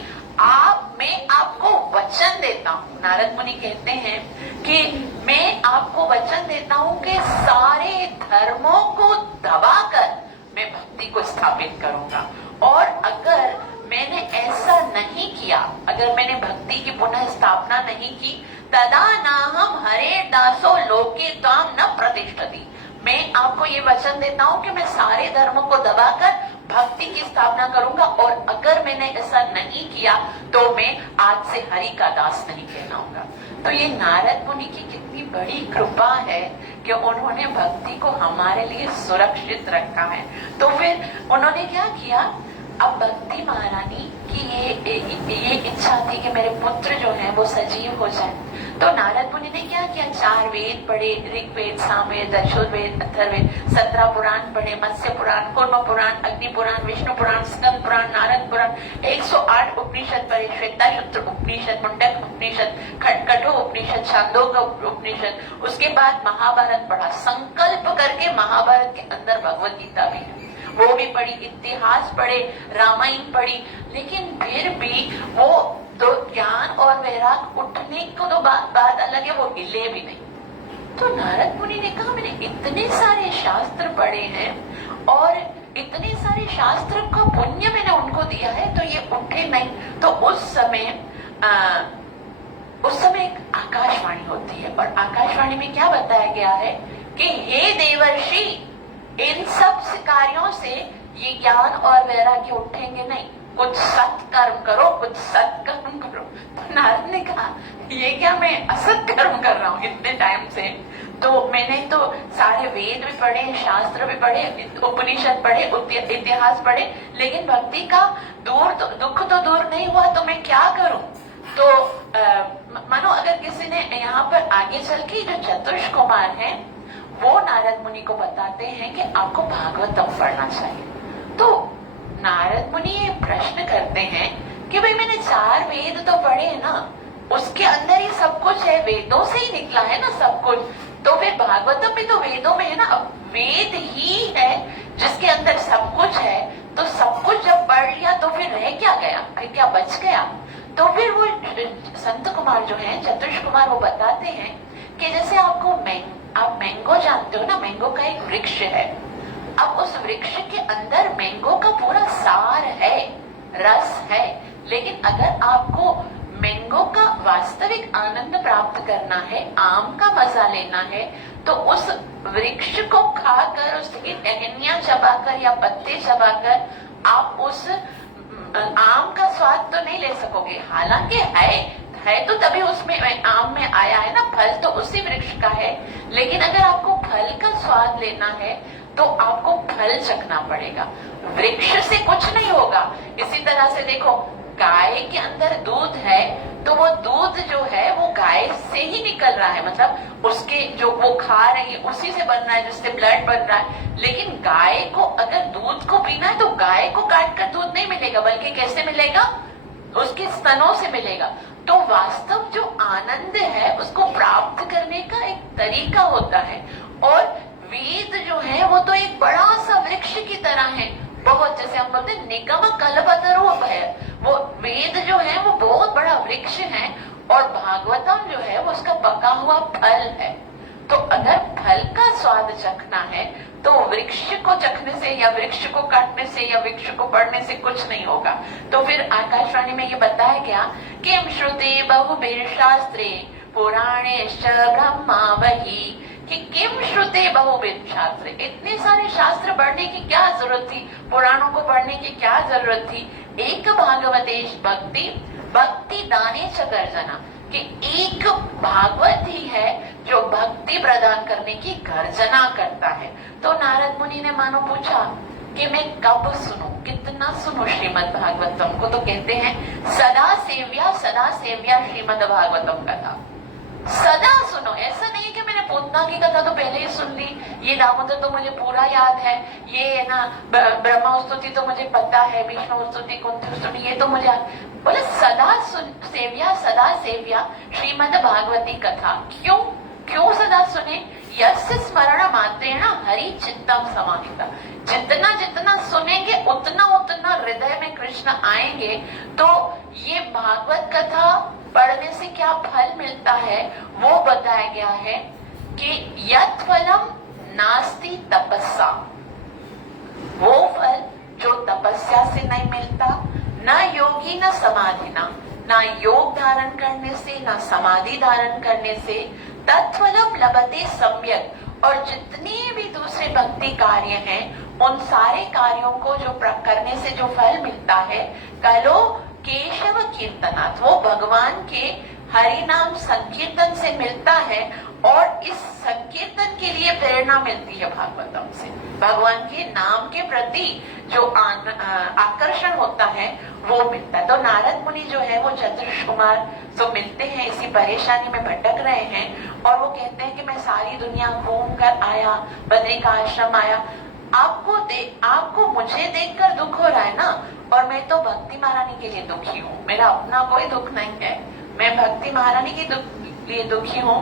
मैं आपको वचन देता हूँ। नारद मुनि कहते हैं कि मैं आपको वचन देता हूँ कि सारे धर्मों को दबाकर मैं भक्ति को स्थापित करूंगा। और अगर मैंने ऐसा नहीं किया, अगर मैंने भक्ति की पुनः स्थापना नहीं की, तदा नाहम हरे दासो लोके ताम न प्रतिष्ठति। मैं आपको ये वचन देता हूँ कि मैं सारे धर्मों को दबाकर भक्ति की स्थापना करूंगा। और अगर मैंने ऐसा नहीं किया तो मैं आज से हरि का दास नहीं कहलाऊंगा। तो ये नारद मुनि की कितनी बड़ी कृपा है कि उन्होंने भक्ति को हमारे लिए सुरक्षित रखा है। तो फिर उन्होंने क्या किया, अब भक्ति महारानी की ये इच्छा थी कि मेरे पुत्र जो हैं वो सजीव हो जाए। तो नारद मुनि ने क्या किया, 4 वेद पढ़े, ऋग्वेद, सामवेद, अथर्ववेद, 17 पुराण पढ़े, मत्स्य पुराण, कूर्म पुराण, अग्नि पुराण, विष्णु पुराण, स्कंद पुराण, नारद पुराण, 108 उपनिषद पढ़े, श्वेताशुत्र उपनिषद, मुंडक उपनिषद, कठोर उपनिषद, छांदोग्य उपनिषद। उसके बाद महाभारत पढ़ा, संकल्प करके महाभारत के अंदर भगवत गीता भी है, वो भी पढ़ी, इतिहास पढ़े, रामायण पढ़ी। लेकिन फिर भी वो तो ज्ञान और वैराग उठने को तो बात अलग है, वो हिले भी नहीं। तो नारद मुनि ने कहा मैंने इतने सारे शास्त्र पढ़े हैं और इतने सारे शास्त्र का पुण्य मैंने उनको दिया है, तो ये उठे नहीं। तो उस समय एक आकाशवाणी होती है और आकाशवाणी में क्या बताया गया है कि हे देवर्षि, इन सब कार्यों से ये ज्ञान और वैराग्य उठेंगे नहीं, कुछ सत्कर्म करो, कुछ सत्कर्म करो। तो नारद ने कहा ये क्या मैं असत कर्म कर रहा हूँ इतने टाइम से? तो मैंने तो सारे वेद भी पढ़े, शास्त्र भी पढ़े, उपनिषद पढ़े, इतिहास पढ़े, लेकिन भक्ति का दुख तो दूर नहीं हुआ, तो मैं क्या करूं? तो मानो अगर किसी ने यहाँ पर आगे चल के जो चतुर्ष कुमार हैं वो नारद मुनि को बताते हैं कि आपको भागवतम पढ़ना चाहिए। तो नारद मुनि ये प्रश्न करते हैं कि भाई मैंने 4 वेद तो पढ़े है ना, उसके अंदर ही सब कुछ है, वेदों से ही निकला है ना सब कुछ, तो फिर भागवतम भी तो वेदों में है ना। अब वेद ही है जिसके अंदर सब कुछ है, तो सब कुछ जब पढ़ लिया तो फिर रह क्या गया, फिर क्या बच गया? तो फिर वो संत कुमार जो है, चतुर्ष कुमार, वो बताते हैं कि जैसे आप मैंगो जानते हो ना, मैंगो का एक वृक्ष है। अब उस वृक्ष के अंदर मैंगो का पूरा सार है, रस है, लेकिन अगर आपको मैंगो का वास्तविक आनंद प्राप्त करना है, आम का मजा लेना है, तो उस वृक्ष को खाकर, उसकी टहनियां चबाकर या पत्ते चबाकर आप उस आम का स्वाद तो नहीं ले सकोगे। हालांकि है तो तभी उसमें आम में आया है ना, फल तो उसी वृक्ष का है, लेकिन अगर आपको फल का स्वाद लेना है तो आपको फल चखना पड़ेगा, वृक्ष से कुछ नहीं होगा। इसी तरह से देखो, गाय के अंदर दूध है तो वो दूध जो है वो गाय से ही निकल रहा है, मतलब उसके जो वो खा रही है उसी से बन रहा है, जिससे ब्लड बन रहा है। लेकिन गाय को अगर दूध को पीना है तो गाय को काट कर दूध नहीं मिलेगा, बल्कि कैसे मिलेगा? उसके स्तनों से मिलेगा। तो वास्तव जो आनंद है उसको प्राप्त करने का एक तरीका होता है। और वेद जो है वो तो एक बड़ा सा वृक्ष की तरह है, बहुत, जैसे हम बोलते हैं निगम कल्पतरु है, वो वेद जो है वो बहुत बड़ा वृक्ष है और भागवतम जो है वो उसका पका हुआ फल है। तो अगर फल का स्वाद चखना है तो वृक्ष को चखने से या वृक्ष को काटने से या वृक्ष को पढ़ने से कुछ नहीं होगा। तो फिर आकाशवाणी में ये बताया गया किम श्रुति बहुभिर शास्त्रे पुराणेश्च ब्रह्मावहि, कि किम श्रुति बहुभिर शास्त्रे, इतने सारे शास्त्र पढ़ने की क्या जरूरत थी, पुराणों को पढ़ने की क्या जरूरत थी। एक भागवतेश भक्ति भक्ति दाने च गर्जना, कि एक भागवत ही है जो भक्ति प्रदान करने की गर्जना करता है। तो नारद मुनि ने मानो पूछा कि मैं कब सुनूं, कितना सुनूं श्रीमद् भागवतम को। तो कहते हैं सदा सेव्या श्रीमद् भागवतम कथा, सदा सुनो। ऐसा नहीं कि मैंने पूतना की कथा तो पहले ही सुन ली, ये दामोदर तो मुझे पूरा याद है, ये ना ब्रह्मा स्तुति तो मुझे पता है, विष्णु स्तुति कुंती स्तुति ये तो मुझे बोले सदा सेव्या श्रीमद् भागवती कथा। क्यों सदा सुने? यस्य स्मरण मात्रेण हरि चित्तम समाहिता, जितना सुनेंगे उतना हृदय में कृष्ण आएंगे। तो ये भागवत कथा पढ़ने से क्या फल मिलता है वो बताया गया है कि यत् फलम नास्ति तपस्या, वो फल जो तपस्या से नहीं मिलता, न योगी न समाधि, ना योग धारण करने से ना समाधि धारण करने से, तत्फलम लभते सम्यक, और जितने भी दूसरे भक्ति कार्य हैं उन सारे कार्यों को जो करने से जो फल मिलता है, कलो केशव कीर्तनात्, वो भगवान के हरि नाम संकीर्तन से मिलता है। और इस संकीर्तन के लिए प्रेरणा मिलती है भागवतम से, भगवान के नाम के प्रति जो आकर्षण होता है वो मिलता है। तो नारद मुनि जो है वो चतुर्ष कुमार तो मिलते हैं, इसी परेशानी में भटक रहे हैं और वो कहते हैं कि मैं सारी दुनिया घूम कर आया, बद्री का आश्रम आया, आपको मुझे देखकर दुख हो रहा है ना, और मैं तो भक्ति महारानी के लिए दुखी हूँ, मेरा अपना कोई दुख नहीं है, मैं भक्ति महारानी के लिए दुखी हूँ।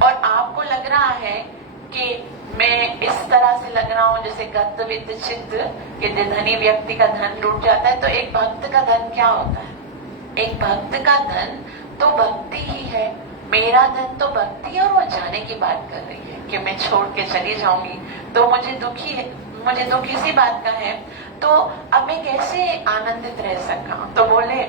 और आपको लग रहा है कि मैं इस तरह से लग रहा हूँ जैसे गत वित्त चित्त, कि धनी व्यक्ति का धन लूट जाता है। तो एक भक्त का धन क्या होता है? एक भक्त का धन तो भक्ति ही है, मेरा धन तो भक्ति है। और वो जाने की बात कर रही है कि मैं छोड़ के चली जाऊंगी, तो मुझे दुख इसी बात का है। तो अब मैं कैसे आनंदित रह सका? तो बोले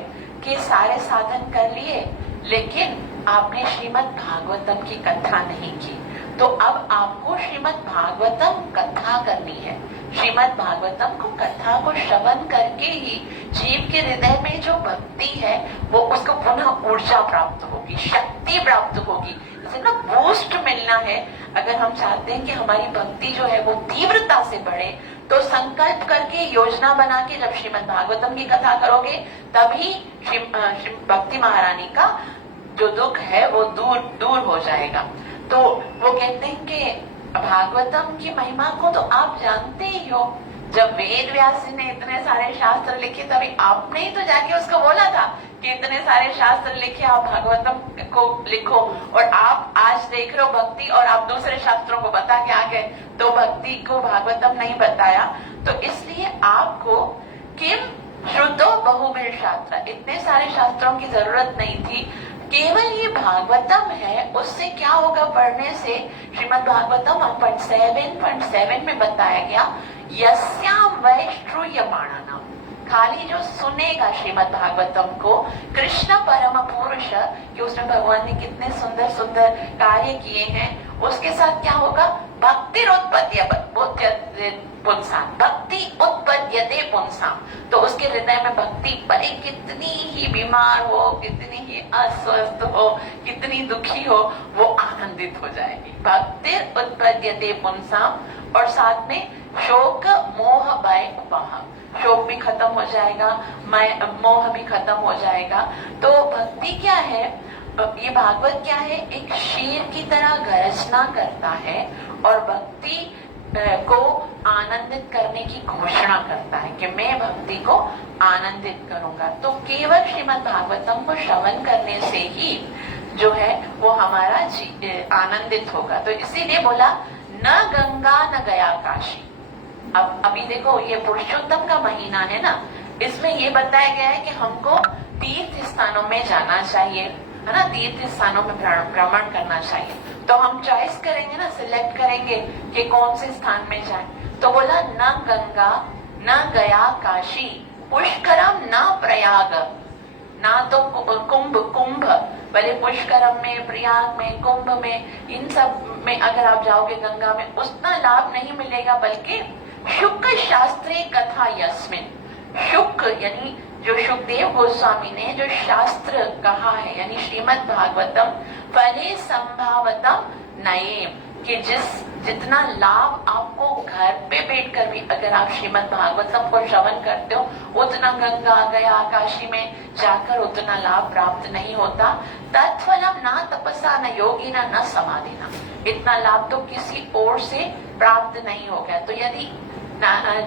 कि सारे साधन कर लिए लेकिन आपने श्रीमद् भागवतम की कथा नहीं की, तो अब आपको श्रीमद् भागवतम कथा करनी है। श्रीमद् भागवतम को कथा को श्रवण करके ही जीव के हृदय में जो भक्ति है वो उसको पुनः ऊर्जा प्राप्त होगी, शक्ति प्राप्त होगी, इसे ना बूस्ट मिलना है। अगर हम चाहते हैं कि हमारी भक्ति जो है वो तीव्रता से बढ़े, तो संकल्प करके योजना बना के जब श्रीमद् भागवतम की कथा करोगे तभी भक्ति महारानी का जो दुख है वो दूर हो जाएगा। तो वो कहते हैं कि भागवतम की महिमा को तो आप जानते ही हो, जब वेद व्यास ने इतने सारे शास्त्र लिखे तभी आपने ही तो जाके उसको बोला था कि इतने सारे शास्त्र लिखे, आप भागवतम को लिखो, और आप आज देख रहे हो भक्ति और आप दूसरे शास्त्रों को बता के आ गए, तो भक्ति को भागवतम नहीं बताया। तो इसलिए आपको किम श्रुतो बहुभिर शास्त्र, इतने सारे शास्त्रों की जरूरत नहीं थी, केवल ये भागवतम है, उससे क्या होगा पढ़ने से? श्रीमद् भागवतम 1.7 में बताया गया यस्याम वै श्रूयमाणा, खाली जो सुनेगा श्रीमद् भागवतम को, कृष्ण परम पुरुष, कि उसमें भगवान ने कितने सुंदर सुंदर कार्य किए हैं, उसके साथ क्या होगा? भक्ति उत्पद्यते पुंसाम, तो उसके हृदय में भक्ति भले कितनी ही बीमार हो, कितनी ही अस्वस्थ हो, कितनी दुखी हो, वो आनंदित हो जाएगी। भक्ति उत्पद्यते पुंसाम, और साथ में शोक मोह भय उपह, शोक भी खत्म हो जाएगा, मोह भी खत्म हो जाएगा। तो भक्ति क्या है? ये भागवत क्या है? एक शेर की तरह गर्जना करता है और भक्ति को आनंदित करने की घोषणा करता है कि मैं भक्ति को आनंदित करूंगा। तो केवल श्रीमद् भागवतम को श्रवण करने से ही जो है वो हमारा आनंदित होगा। तो इसीलिए बोला न गंगा न गया काशी। अब अभी देखो ये पुरुषोत्तम का महीना है ना, इसमें ये बताया गया है कि हमको तीर्थ स्थानों में जाना चाहिए, है ना, तीर्थ स्थानों में भ्रमण करना चाहिए। तो हम चॉइस करेंगे ना, सिलेक्ट करेंगे कि कौन से स्थान में जाए। तो बोला न गंगा न गया काशी, पुष्करम न प्रयाग। ना तो कुंभ कुंभ भले पुष्करम में, प्रयाग में, कुंभ में, इन सब में अगर आप जाओगे गंगा में उतना लाभ नहीं मिलेगा, बल्कि शुक शास्त्रे कथा यस्मिन। शुक यानी जो सुखदेव गोस्वामी ने जो शास्त्र कहा है, यानी श्रीमद् भागवतम फले संभावतम नये, कि जितना लाभ आपको घर पे बैठकर भी अगर आप श्रीमद् भागवतम को श्रवण करते हो, उतना गंगा गया काशी में जाकर उतना लाभ प्राप्त नहीं होता। तत्फलम ना तपसा न योगी न समाधि न, इतना लाभ तो किसी और से प्राप्त नहीं हो गया। तो यदि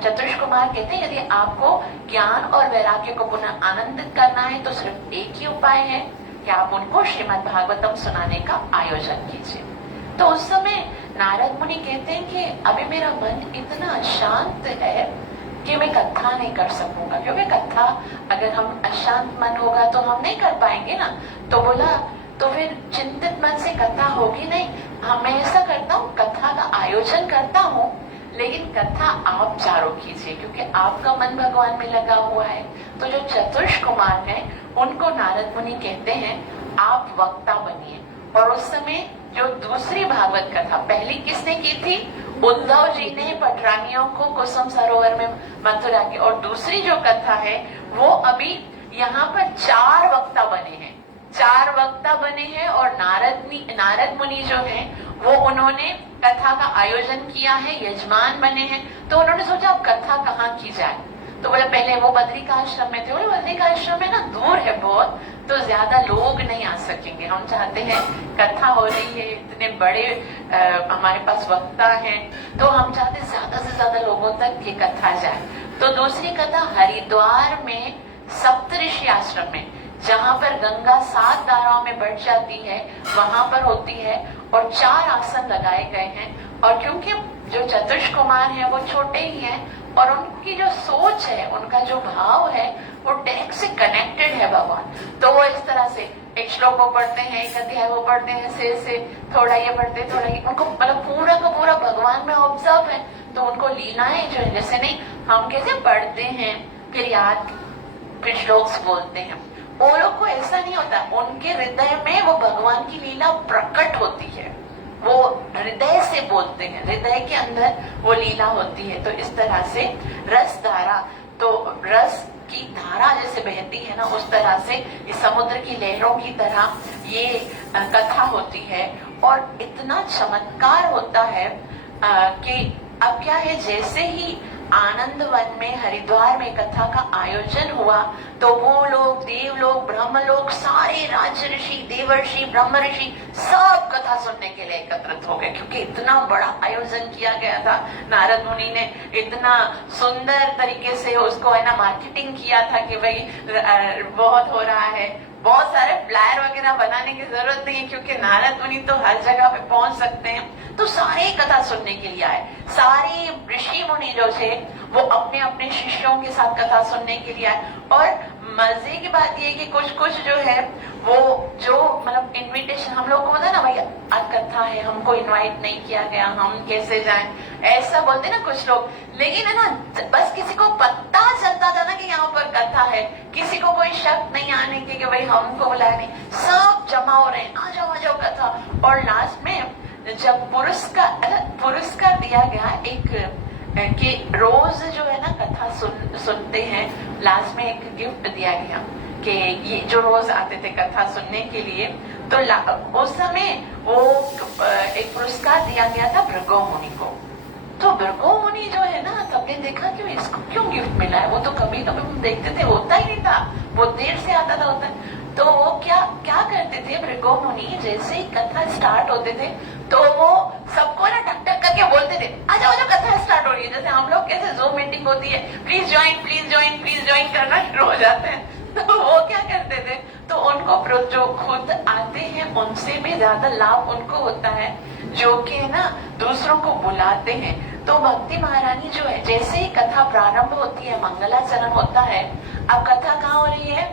चतुष कुमार कहते हैं यदि आपको ज्ञान और वैराग्य को पुनः आनंदित करना है तो सिर्फ एक ही उपाय है कि आप उनको श्रीमद् भागवतम सुनाने का आयोजन कीजिए। तो उस समय नारद मुनि कहते हैं कि अभी मेरा मन इतना शांत है कि मैं कथा नहीं कर सकूंगा, क्योंकि कथा अगर हम अशांत मन होगा तो हम नहीं कर पाएंगे ना। तो बोला तो फिर चिंतित मन से कथा होगी नहीं। हाँ, मैं ऐसा करता हूँ, कथा का आयोजन करता हूँ, लेकिन कथा आप चारों कीजिए, क्योंकि आपका मन भगवान में लगा हुआ है। तो जो चतुष कुमार हैं उनको नारद मुनि कहते हैं आप वक्ता बनिए। और उस समय जो दूसरी भागवत कथा पहली किसने की थी? उद्धव जी ने पटरानियों को कुसुम सरोवर में मथुरा की। और दूसरी जो कथा है वो अभी यहाँ पर 4 वक्ता बने हैं, 4 वक्ता बने हैं। और नारद मुनि जो हैं वो उन्होंने कथा का आयोजन किया है, यजमान बने हैं। तो उन्होंने सोचा अब कथा कहाँ की जाए। तो बोले पहले वो बद्रिकाश्रम में थे। बोले बद्रिकाश्रम में ना दूर है बहुत, तो ज्यादा लोग नहीं आ सकेंगे। हम चाहते हैं कथा हो रही है, इतने बड़े हमारे पास वक्ता हैं, तो हम चाहते हैं ज्यादा से ज्यादा लोगों तक ये कथा जाए। तो दूसरी कथा हरिद्वार में सप्तऋषि आश्रम में, जहाँ पर गंगा 7 धाराओं में बढ़ जाती है, वहां पर होती है। और 4 आसन लगाए गए हैं। और क्योंकि जो चतुष कुमार हैं वो छोटे ही हैं और उनकी जो सोच है, उनका जो भाव है वो डायरेक्ट से कनेक्टेड है भगवान। तो वो इस तरह से एक श्लोक वो पढ़ते हैं, एक अध्याय वो पढ़ते हैं, से थोड़ा ये पढ़ते, थोड़ा ये, उनको मतलब पूरा का पूरा भगवान में ऑब्जर्व है। तो उनको लीलाएं जो है, जैसे नहीं हम कैसे पढ़ते हैं फिर याद फिर श्लोक बोलते हैं, वो लोग को ऐसा नहीं होता। उनके हृदय में वो भगवान की लीला प्रकट होती है, वो हृदय से बोलते हैं, हृदय के अंदर वो लीला होती है। तो इस तरह से रस धारा, तो रस की धारा जैसे बहती है ना, उस तरह से इस समुद्र की लहरों की तरह ये कथा होती है। और इतना चमत्कार होता है कि अब क्या है, जैसे ही आनंद वन में हरिद्वार में कथा का आयोजन हुआ तो वो लोग, देवलोक, ब्रह्मलोक, सारे राज ऋषि, देवर्षि, ब्रह्म ऋषि सब कथा सुनने के लिए एकत्रित हो गए, क्योंकि इतना बड़ा आयोजन किया गया था। नारद मुनि ने इतना सुंदर तरीके से उसको है ना मार्केटिंग किया था कि भाई बहुत हो रहा है। बहुत सारे फ्लायर वगैरह बनाने की जरूरत नहीं है, क्योंकि नारद मुनि तो हर जगह पे पहुंच सकते हैं। तो सारे कथा सुनने के लिए आए। सारे ऋषि मुनि जो थे वो अपने अपने शिष्यों के साथ कथा सुनने के लिए आए। और मजे की बात ये कि कुछ जो है वो जो मतलब इनविटेशन हम लोग को पता है ना, भाई आज कथा है, हमको इनवाइट नहीं किया गया, हम कैसे जाएं, ऐसा बोलते ना कुछ लोग। लेकिन है ना, बस किसी को पता चलता था ना कि यहाँ पर कथा है, किसी को कोई शक नहीं आने के कि भाई हमको बुलाया नहीं, सब जमा हो रहे हैं, आ जाओ कथा। और लास्ट में जब पुरस्कार दिया गया एक कि रोज जो है ना कथा सुनते हैं, लास्ट में एक गिफ्ट दिया गया कि ये जो रोज आते थे कथा सुनने के लिए, तो उस समय वो एक पुरस्कार दिया गया था भृगु मुनि को। तो भृगु मुनि जो है ना, सबने देखा कि इसको क्यों गिफ्ट मिला है, वो तो कभी कभी हम देखते थे होता ही नहीं था, वो देर से आता था होता है। तो वो क्या करते थे भृगु मुनि, जैसे ही कथा स्टार्ट होते थे तो वो सबको ना टक टक करके बोलते थे, आ जाओ कथा स्टार्ट हो रही है। जैसे हम लोग कैसे ज़ूम मीटिंग होती है, प्लीज ज्वाइन करना शुरू हो जाते हैं। तो वो क्या करते थे, तो उनको जो खुद आते हैं उनसे भी ज्यादा लाभ उनको होता है, जो कि है ना दूसरों को बुलाते हैं। तो भक्ति महारानी जो है, जैसे ही कथा प्रारंभ होती है, मंगलाचरण होता है। अब कथा कहाँ हो रही है?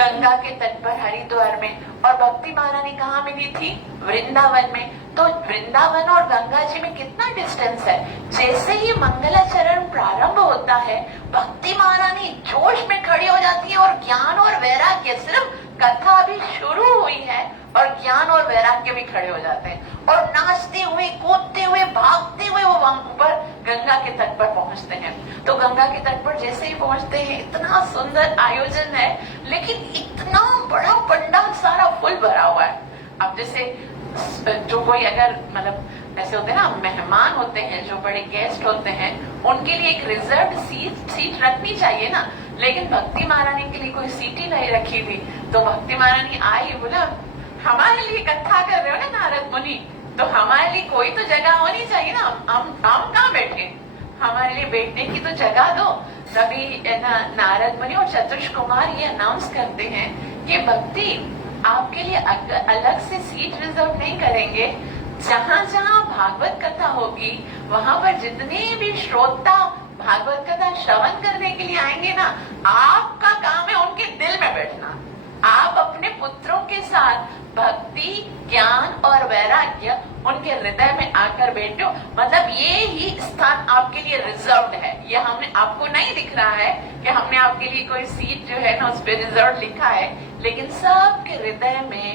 गंगा के तट पर हरिद्वार में, और भक्ति महारानी कहाँ मिली थी? वृंदावन में। तो वृंदावन और गंगा जी में कितना डिस्टेंस है। जैसे ही मंगलाचरण प्रारंभ होता है, भक्ति महारानी जोश में खड़ी हो जाती है और ज्ञान और वैराग्य, सिर्फ कथा अभी शुरू हुई है और ज्ञान और वैराग्य भी खड़े हो जाते हैं और नाचते हुए, कूदते हुए, भागते हुए वो वहां ऊपर गंगा के तट पर पहुंचते हैं। तो गंगा के तट पर जैसे ही पहुंचते हैं, इतना सुंदर आयोजन है, लेकिन इतना बड़ा पंडाल सारा फुल भरा हुआ है। अब जैसे जो कोई अगर मतलब ऐसे होते हैं ना, मेहमान होते हैं, जो बड़े गेस्ट होते हैं, उनके लिए एक रिजर्व सीट रखनी चाहिए ना, लेकिन भक्ति महारानी के लिए कोई सीट ही नहीं रखी थी। तो भक्ति महारानी आई, बोला हमारे लिए कथा कर रहे हो ना नारद मुनि, तो हमारे लिए कोई तो जगह होनी चाहिए ना, हम कहाँ बैठे, हमारे लिए बैठने की तो जगह दो। तभी नारद मुनि और चतुर्ष कुमार ये अनाउंस करते हैं कि भक्ति आपके लिए अलग से सीट रिजर्व नहीं करेंगे। जहाँ जहाँ भागवत कथा होगी, वहां पर जितने भी श्रोता भागवत कथा श्रवण करने के लिए आएंगे ना, आपका काम है उनके दिल में बैठना। आप अपने पुत्रों के साथ भक्ति, ज्ञान और वैराग्य उनके हृदय में आकर बैठो। मतलब ये ही स्थान आपके लिए रिजर्व्ड है। ये हमने आपको नहीं दिख रहा है कि हमने आपके लिए कोई सीट जो है ना उस पर रिजर्व लिखा है, लेकिन सबके हृदय में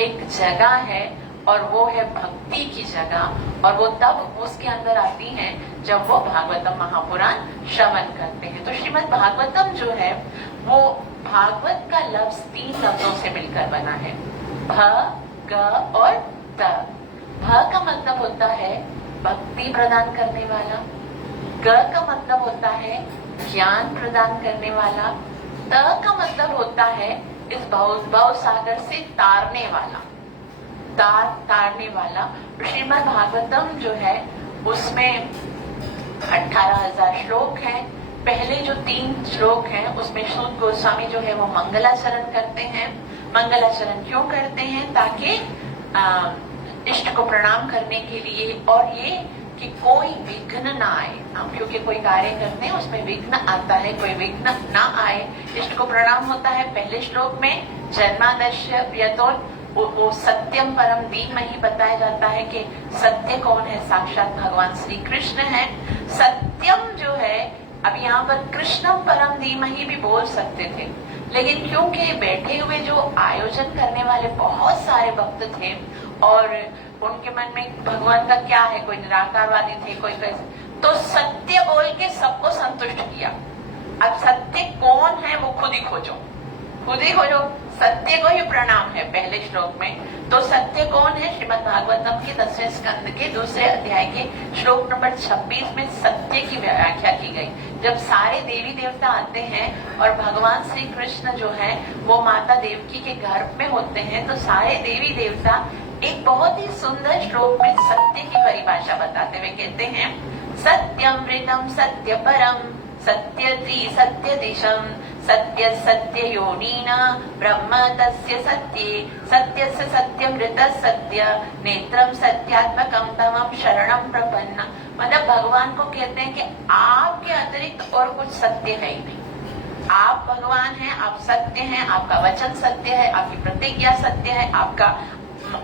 एक जगह है और वो है भक्ति की जगह। और वो तब उसके अंदर आती है जब वो भागवतम महापुराण श्रवण करते हैं। तो श्रीमद् भागवतम जो है वो भागवत का लफ्ज 3 लफ्जों से मिलकर बना है, भ, ग और त। भ का मतलब होता है भक्ति प्रदान करने वाला, ग का मतलब होता है ज्ञान प्रदान करने वाला, त का मतलब होता है इस भव सागर से तारने वाला, तारने वाला। श्रीमद् भागवतम जो है उसमें 18,000 श्लोक हैं। पहले जो 3 श्लोक हैं उसमें सूत गोस्वामी जो है वो मंगलाचरण करते हैं। मंगलाचरण क्यों करते हैं? ताकि इष्ट को प्रणाम करने के लिए, और ये कि कोई विघ्न ना आए। हम क्योंकि कोई कार्य करते हैं उसमें विघ्न आता है, कोई विघ्न ना आए, इष्ट को प्रणाम होता है। पहले श्लोक में जन्मादस्य यतोन वो सत्यम परम धीमहि बताया जाता है कि सत्य कौन है? साक्षात भगवान श्री कृष्ण है। सत्यम जो है, अब यहाँ पर कृष्णम परम धीमहि भी बोल सकते थे, लेकिन क्योंकि बैठे हुए जो आयोजन करने वाले बहुत सारे भक्त थे और उनके मन में भगवान का क्या है, कोई निराकारवादी थे, कोई कैसे, तो सत्य बोल के सबको संतुष्ट किया। अब सत्य कौन है वो खुद ही खोजो, खुद ही खोजो। सत्य को ही प्रणाम है पहले श्लोक में। तो सत्य कौन है? श्रीमद् भागवतम के 10वें स्कंद के 2 अध्याय के श्लोक नंबर 26 में सत्य की व्याख्या की गई। जब सारे देवी देवता आते हैं और भगवान श्री कृष्ण जो है वो माता देवकी के गर्भ में होते हैं, तो सारे देवी देवता एक बहुत ही सुंदर श्लोक में सत्य की परिभाषा बताते हुए कहते हैं, सत्यमृतम सत्य परम सत्य त्रि सत्य दिशम सत्य सत्य योनिना ब्रह्म तस्य सत्ये सत्यस्य सत्यमृत सत्य नेत्रम सत्यात्मकम तमम शरणम प्रपन्ना। मतलब भगवान को कहते हैं कि आपके अतिरिक्त और कुछ सत्य है ही नहीं। आप भगवान हैं, आप सत्य हैं, आपका वचन सत्य है, आपकी प्रतिज्ञा सत्य है, आपका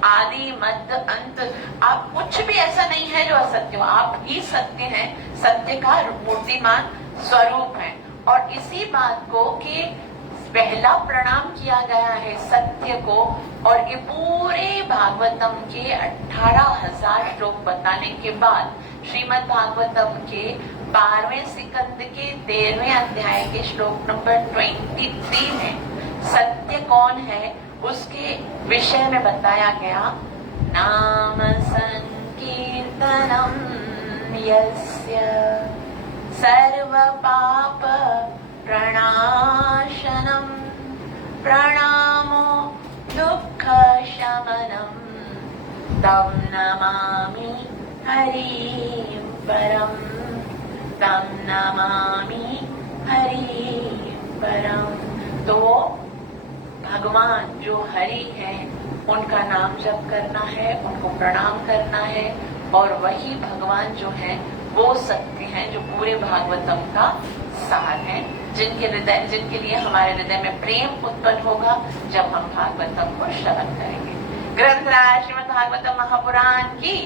आदि मध्य अंत, आप कुछ भी ऐसा नहीं है जो असत्य हो। आप ही सत्य हैं, सत्य का मूर्तिमान स्वरूप है। और इसी बात को कि पहला प्रणाम किया गया है सत्य को, और ये पूरे भागवतम के 18,000 श्लोक बताने के बाद श्रीमद् भागवतम के 12वें स्कंद के 13वें अध्याय के श्लोक नंबर 23 में सत्य कौन है उसके विषय में बताया गया। नाम संकीर्तनम यस्य सर्व पाप प्रणाशनम प्रणामो दुःख शमनम तं नमामि हरिं परम तं नमामि हरिं परम। तो भगवान जो हरि है उनका नाम जप करना है, उनको प्रणाम करना है, और वही भगवान जो है वो सत्य है जो पूरे भागवतम का सार है। जिनके लिए हमारे हृदय में प्रेम उत्पन्न होगा जब हम भागवतम को श्रवण करेंगे। ग्रंथराज श्रीमद् भागवतम महापुराण की,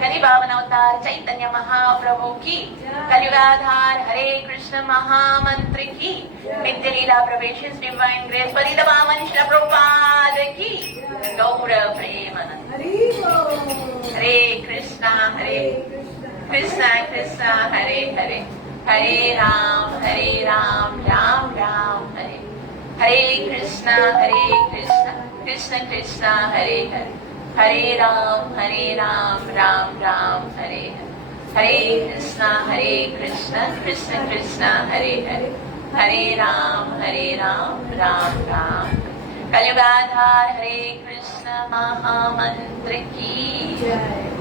कलि पावन अवतार चैतन्य महाप्रभु की, कलियुगाधार हरे कृष्ण महामंत्र की, नित्य लीला प्रवेशिस डिवाइन ग्रेस पतित पावन श्रील प्रभुपाद की, गौर प्रेमानंद। हरे कृष्णा कृष्णा कृष्णा हरे हरे, हरे राम राम राम हरे हरे, कृष्णा कृष्ण कृष्ण हरे हरे, हरे राम राम राम हरे हरे, हरे कृष्ण कृष्ण कृष्ण हरे हरे, हरे राम राम राम। कलियुगाधार हरे कृष्ण महामंत्र की जय।